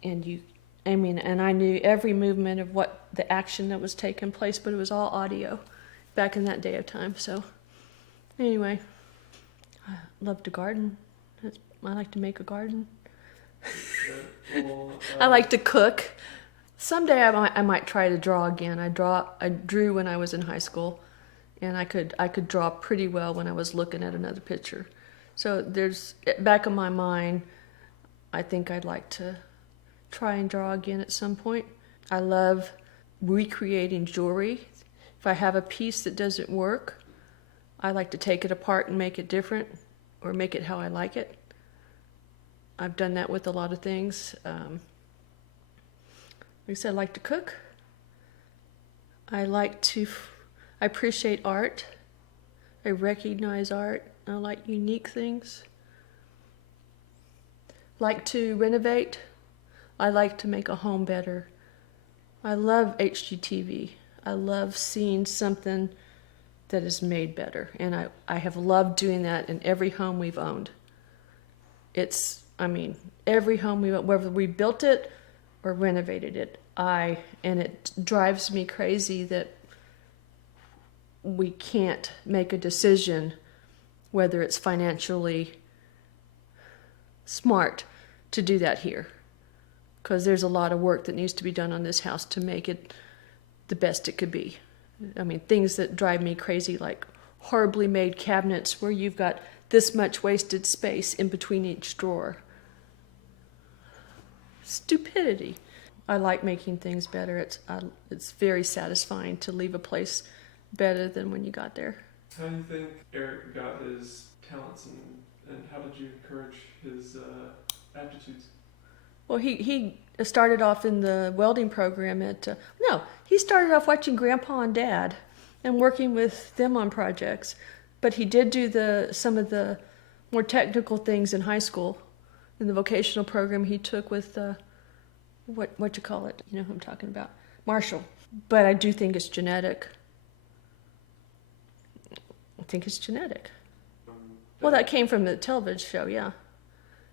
And I knew every movement of what the action that was taking place, but it was all audio back in that day of time. So anyway, I love to garden. I like to make a garden. I like to cook. Someday I might try to draw again. I drew when I was in high school, and I could draw pretty well when I was looking at another picture. So there's, back in my mind, I think I'd like to try and draw again at some point. I love recreating jewelry. If I have a piece that doesn't work, I like to take it apart and make it different, or make it how I like it. I've done that with a lot of things. Like I said, I like to cook. I appreciate art. I recognize art. I like unique things. Like to renovate. I like to make a home better. I love HGTV. I love seeing something that is made better. And I have loved doing that in every home we've owned. Every home whether we built it or renovated it, and it drives me crazy that we can't make a decision whether it's financially smart to do that here. Because there's a lot of work that needs to be done on this house to make it the best it could be. Things that drive me crazy, like horribly made cabinets where you've got this much wasted space in between each drawer. Stupidity. I like making things better. It's very satisfying to leave a place better than when you got there. How do you think Eric got his talents, and how did you encourage his aptitudes? Well, he started off in the welding program he started off watching Grandpa and Dad and working with them on projects. But he did do some of the more technical things in high school. In the vocational program he took with, what you call it? You know who I'm talking about. Marshall. But I do think it's genetic. I think it's genetic. Well, that came from the television show, yeah.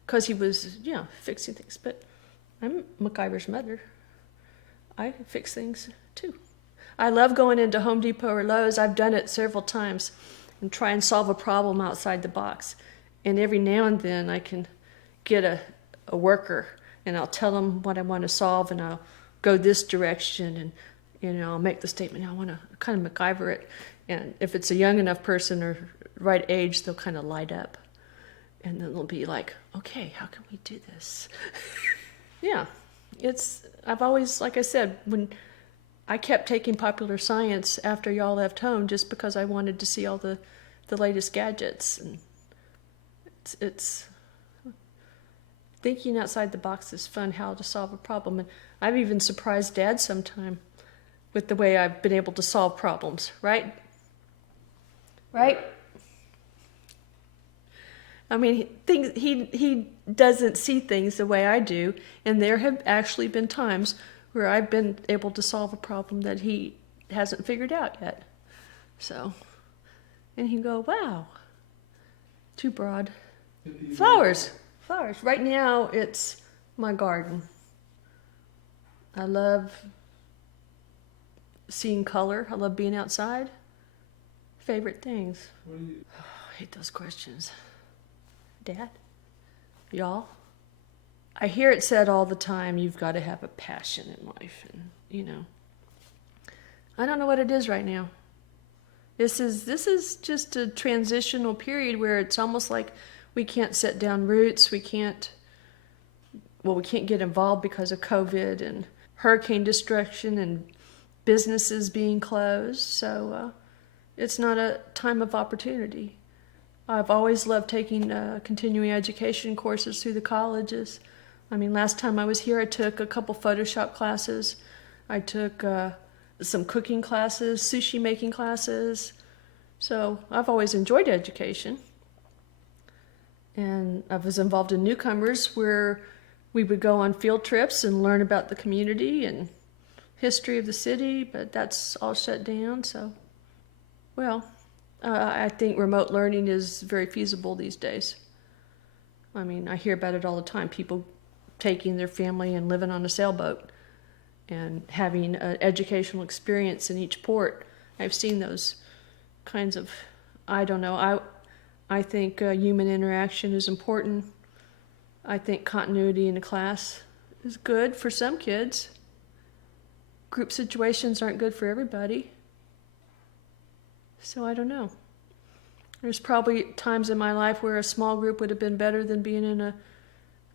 Because he was, fixing things. But I'm MacGyver's mother. I fix things, too. I love going into Home Depot or Lowe's. I've done it several times and try and solve a problem outside the box. And every now and then I can get a worker and I'll tell them what I want to solve and I'll go this direction and I'll make the statement, I want to kind of MacGyver it. And if it's a young enough person or right age, they'll kind of light up. And then they'll be like, okay, how can we do this? Yeah, I've always, like I said, when I kept taking popular science after y'all left home just because I wanted to see all the latest gadgets. And it's thinking outside the box is fun, how to solve a problem. And I've even surprised Dad sometime with the way I've been able to solve problems, right? Right? He doesn't see things the way I do, and there have actually been times where I've been able to solve a problem that he hasn't figured out yet. So, and he'd go, wow, too broad. Flowers. Right now, it's my garden. I love seeing color. I love being outside. Favorite things. I hate those questions. Dad? Y'all? I hear it said all the time, you've got to have a passion in life. And, I don't know what it is right now. This is just a transitional period where it's almost like we can't set down roots. We can't get involved because of COVID and hurricane destruction and businesses being closed. So it's not a time of opportunity. I've always loved taking continuing education courses through the colleges. Last time I was here, I took a couple Photoshop classes. I took some cooking classes, sushi making classes. So I've always enjoyed education. And I was involved in newcomers where we would go on field trips and learn about the community and history of the city, but that's all shut down. So, I think remote learning is very feasible these days. I hear about it all the time. People taking their family and living on a sailboat and having an educational experience in each port. I've seen those kinds of, I don't know. I think human interaction is important. I think continuity in a class is good for some kids. Group situations aren't good for everybody. So I don't know. There's probably times in my life where a small group would have been better than being in a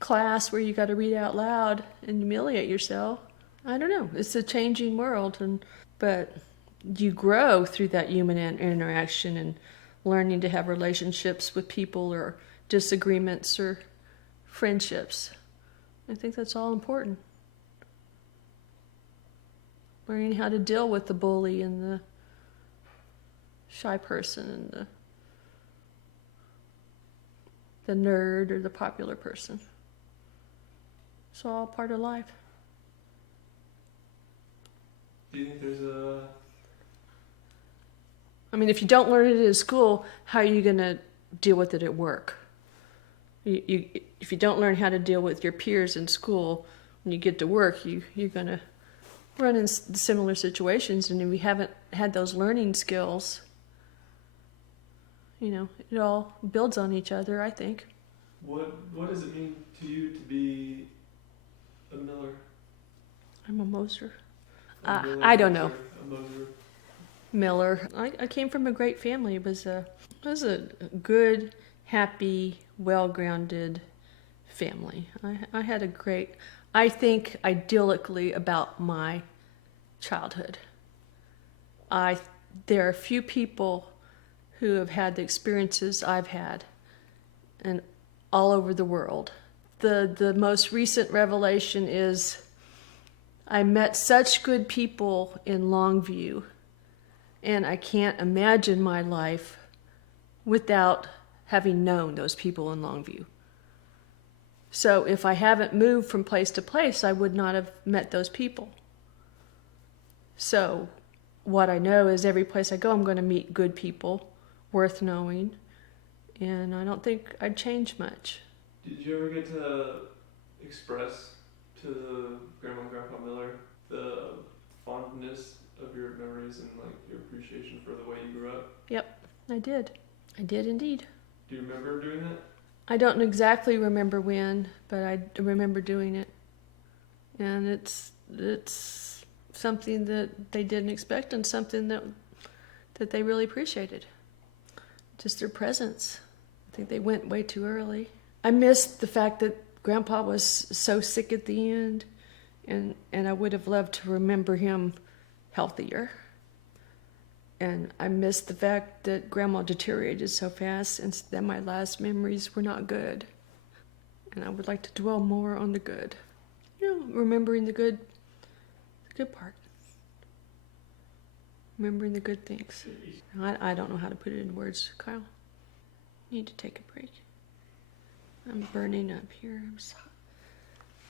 class where you got to read out loud and humiliate yourself. I don't know. It's a changing world, but you grow through that human interaction and learning to have relationships with people or disagreements or friendships. I think that's all important. Learning how to deal with the bully and the shy person and the nerd or the popular person. It's all part of life. Do you think there's a... I mean, if you don't learn it in school, how are you going to deal with it at work? If you don't learn how to deal with your peers in school, when you get to work, you're going to run in similar situations. And if you haven't had those learning skills, you know, it all builds on each other, I think. What does it mean to you to be a Miller? I'm a Moser. A Miller, I don't know. A Moser. Miller. I came from a great family. It was a good, happy, well-grounded family. I had a great, I think idyllically about my childhood. There are few people who have had the experiences I've had, and all over the world. The most recent revelation is I met such good people in Longview, and I can't imagine my life without having known those people in Longview. So if I haven't moved from place to place, I would not have met those people. So what I know is every place I go, I'm going to meet good people, worth knowing, and I don't think I'd change much. Did you ever get to express to Grandma and Grandpa Miller the fondness of your memories and like your appreciation for the way you grew up? Yep, I did. I did indeed. Do you remember doing that? I don't exactly remember when, but I remember doing it. And it's something that they didn't expect and something that they really appreciated. Just their presence. I think they went way too early. I missed the fact that Grandpa was so sick at the end, and I would have loved to remember him healthier. And I missed the fact that Grandma deteriorated so fast and that my last memories were not good. And I would like to dwell more on the good. You know, remembering the good part. Remembering the good things. I don't know how to put it in words, Kyle. Need to take a break. I'm burning up here. I'm sorry.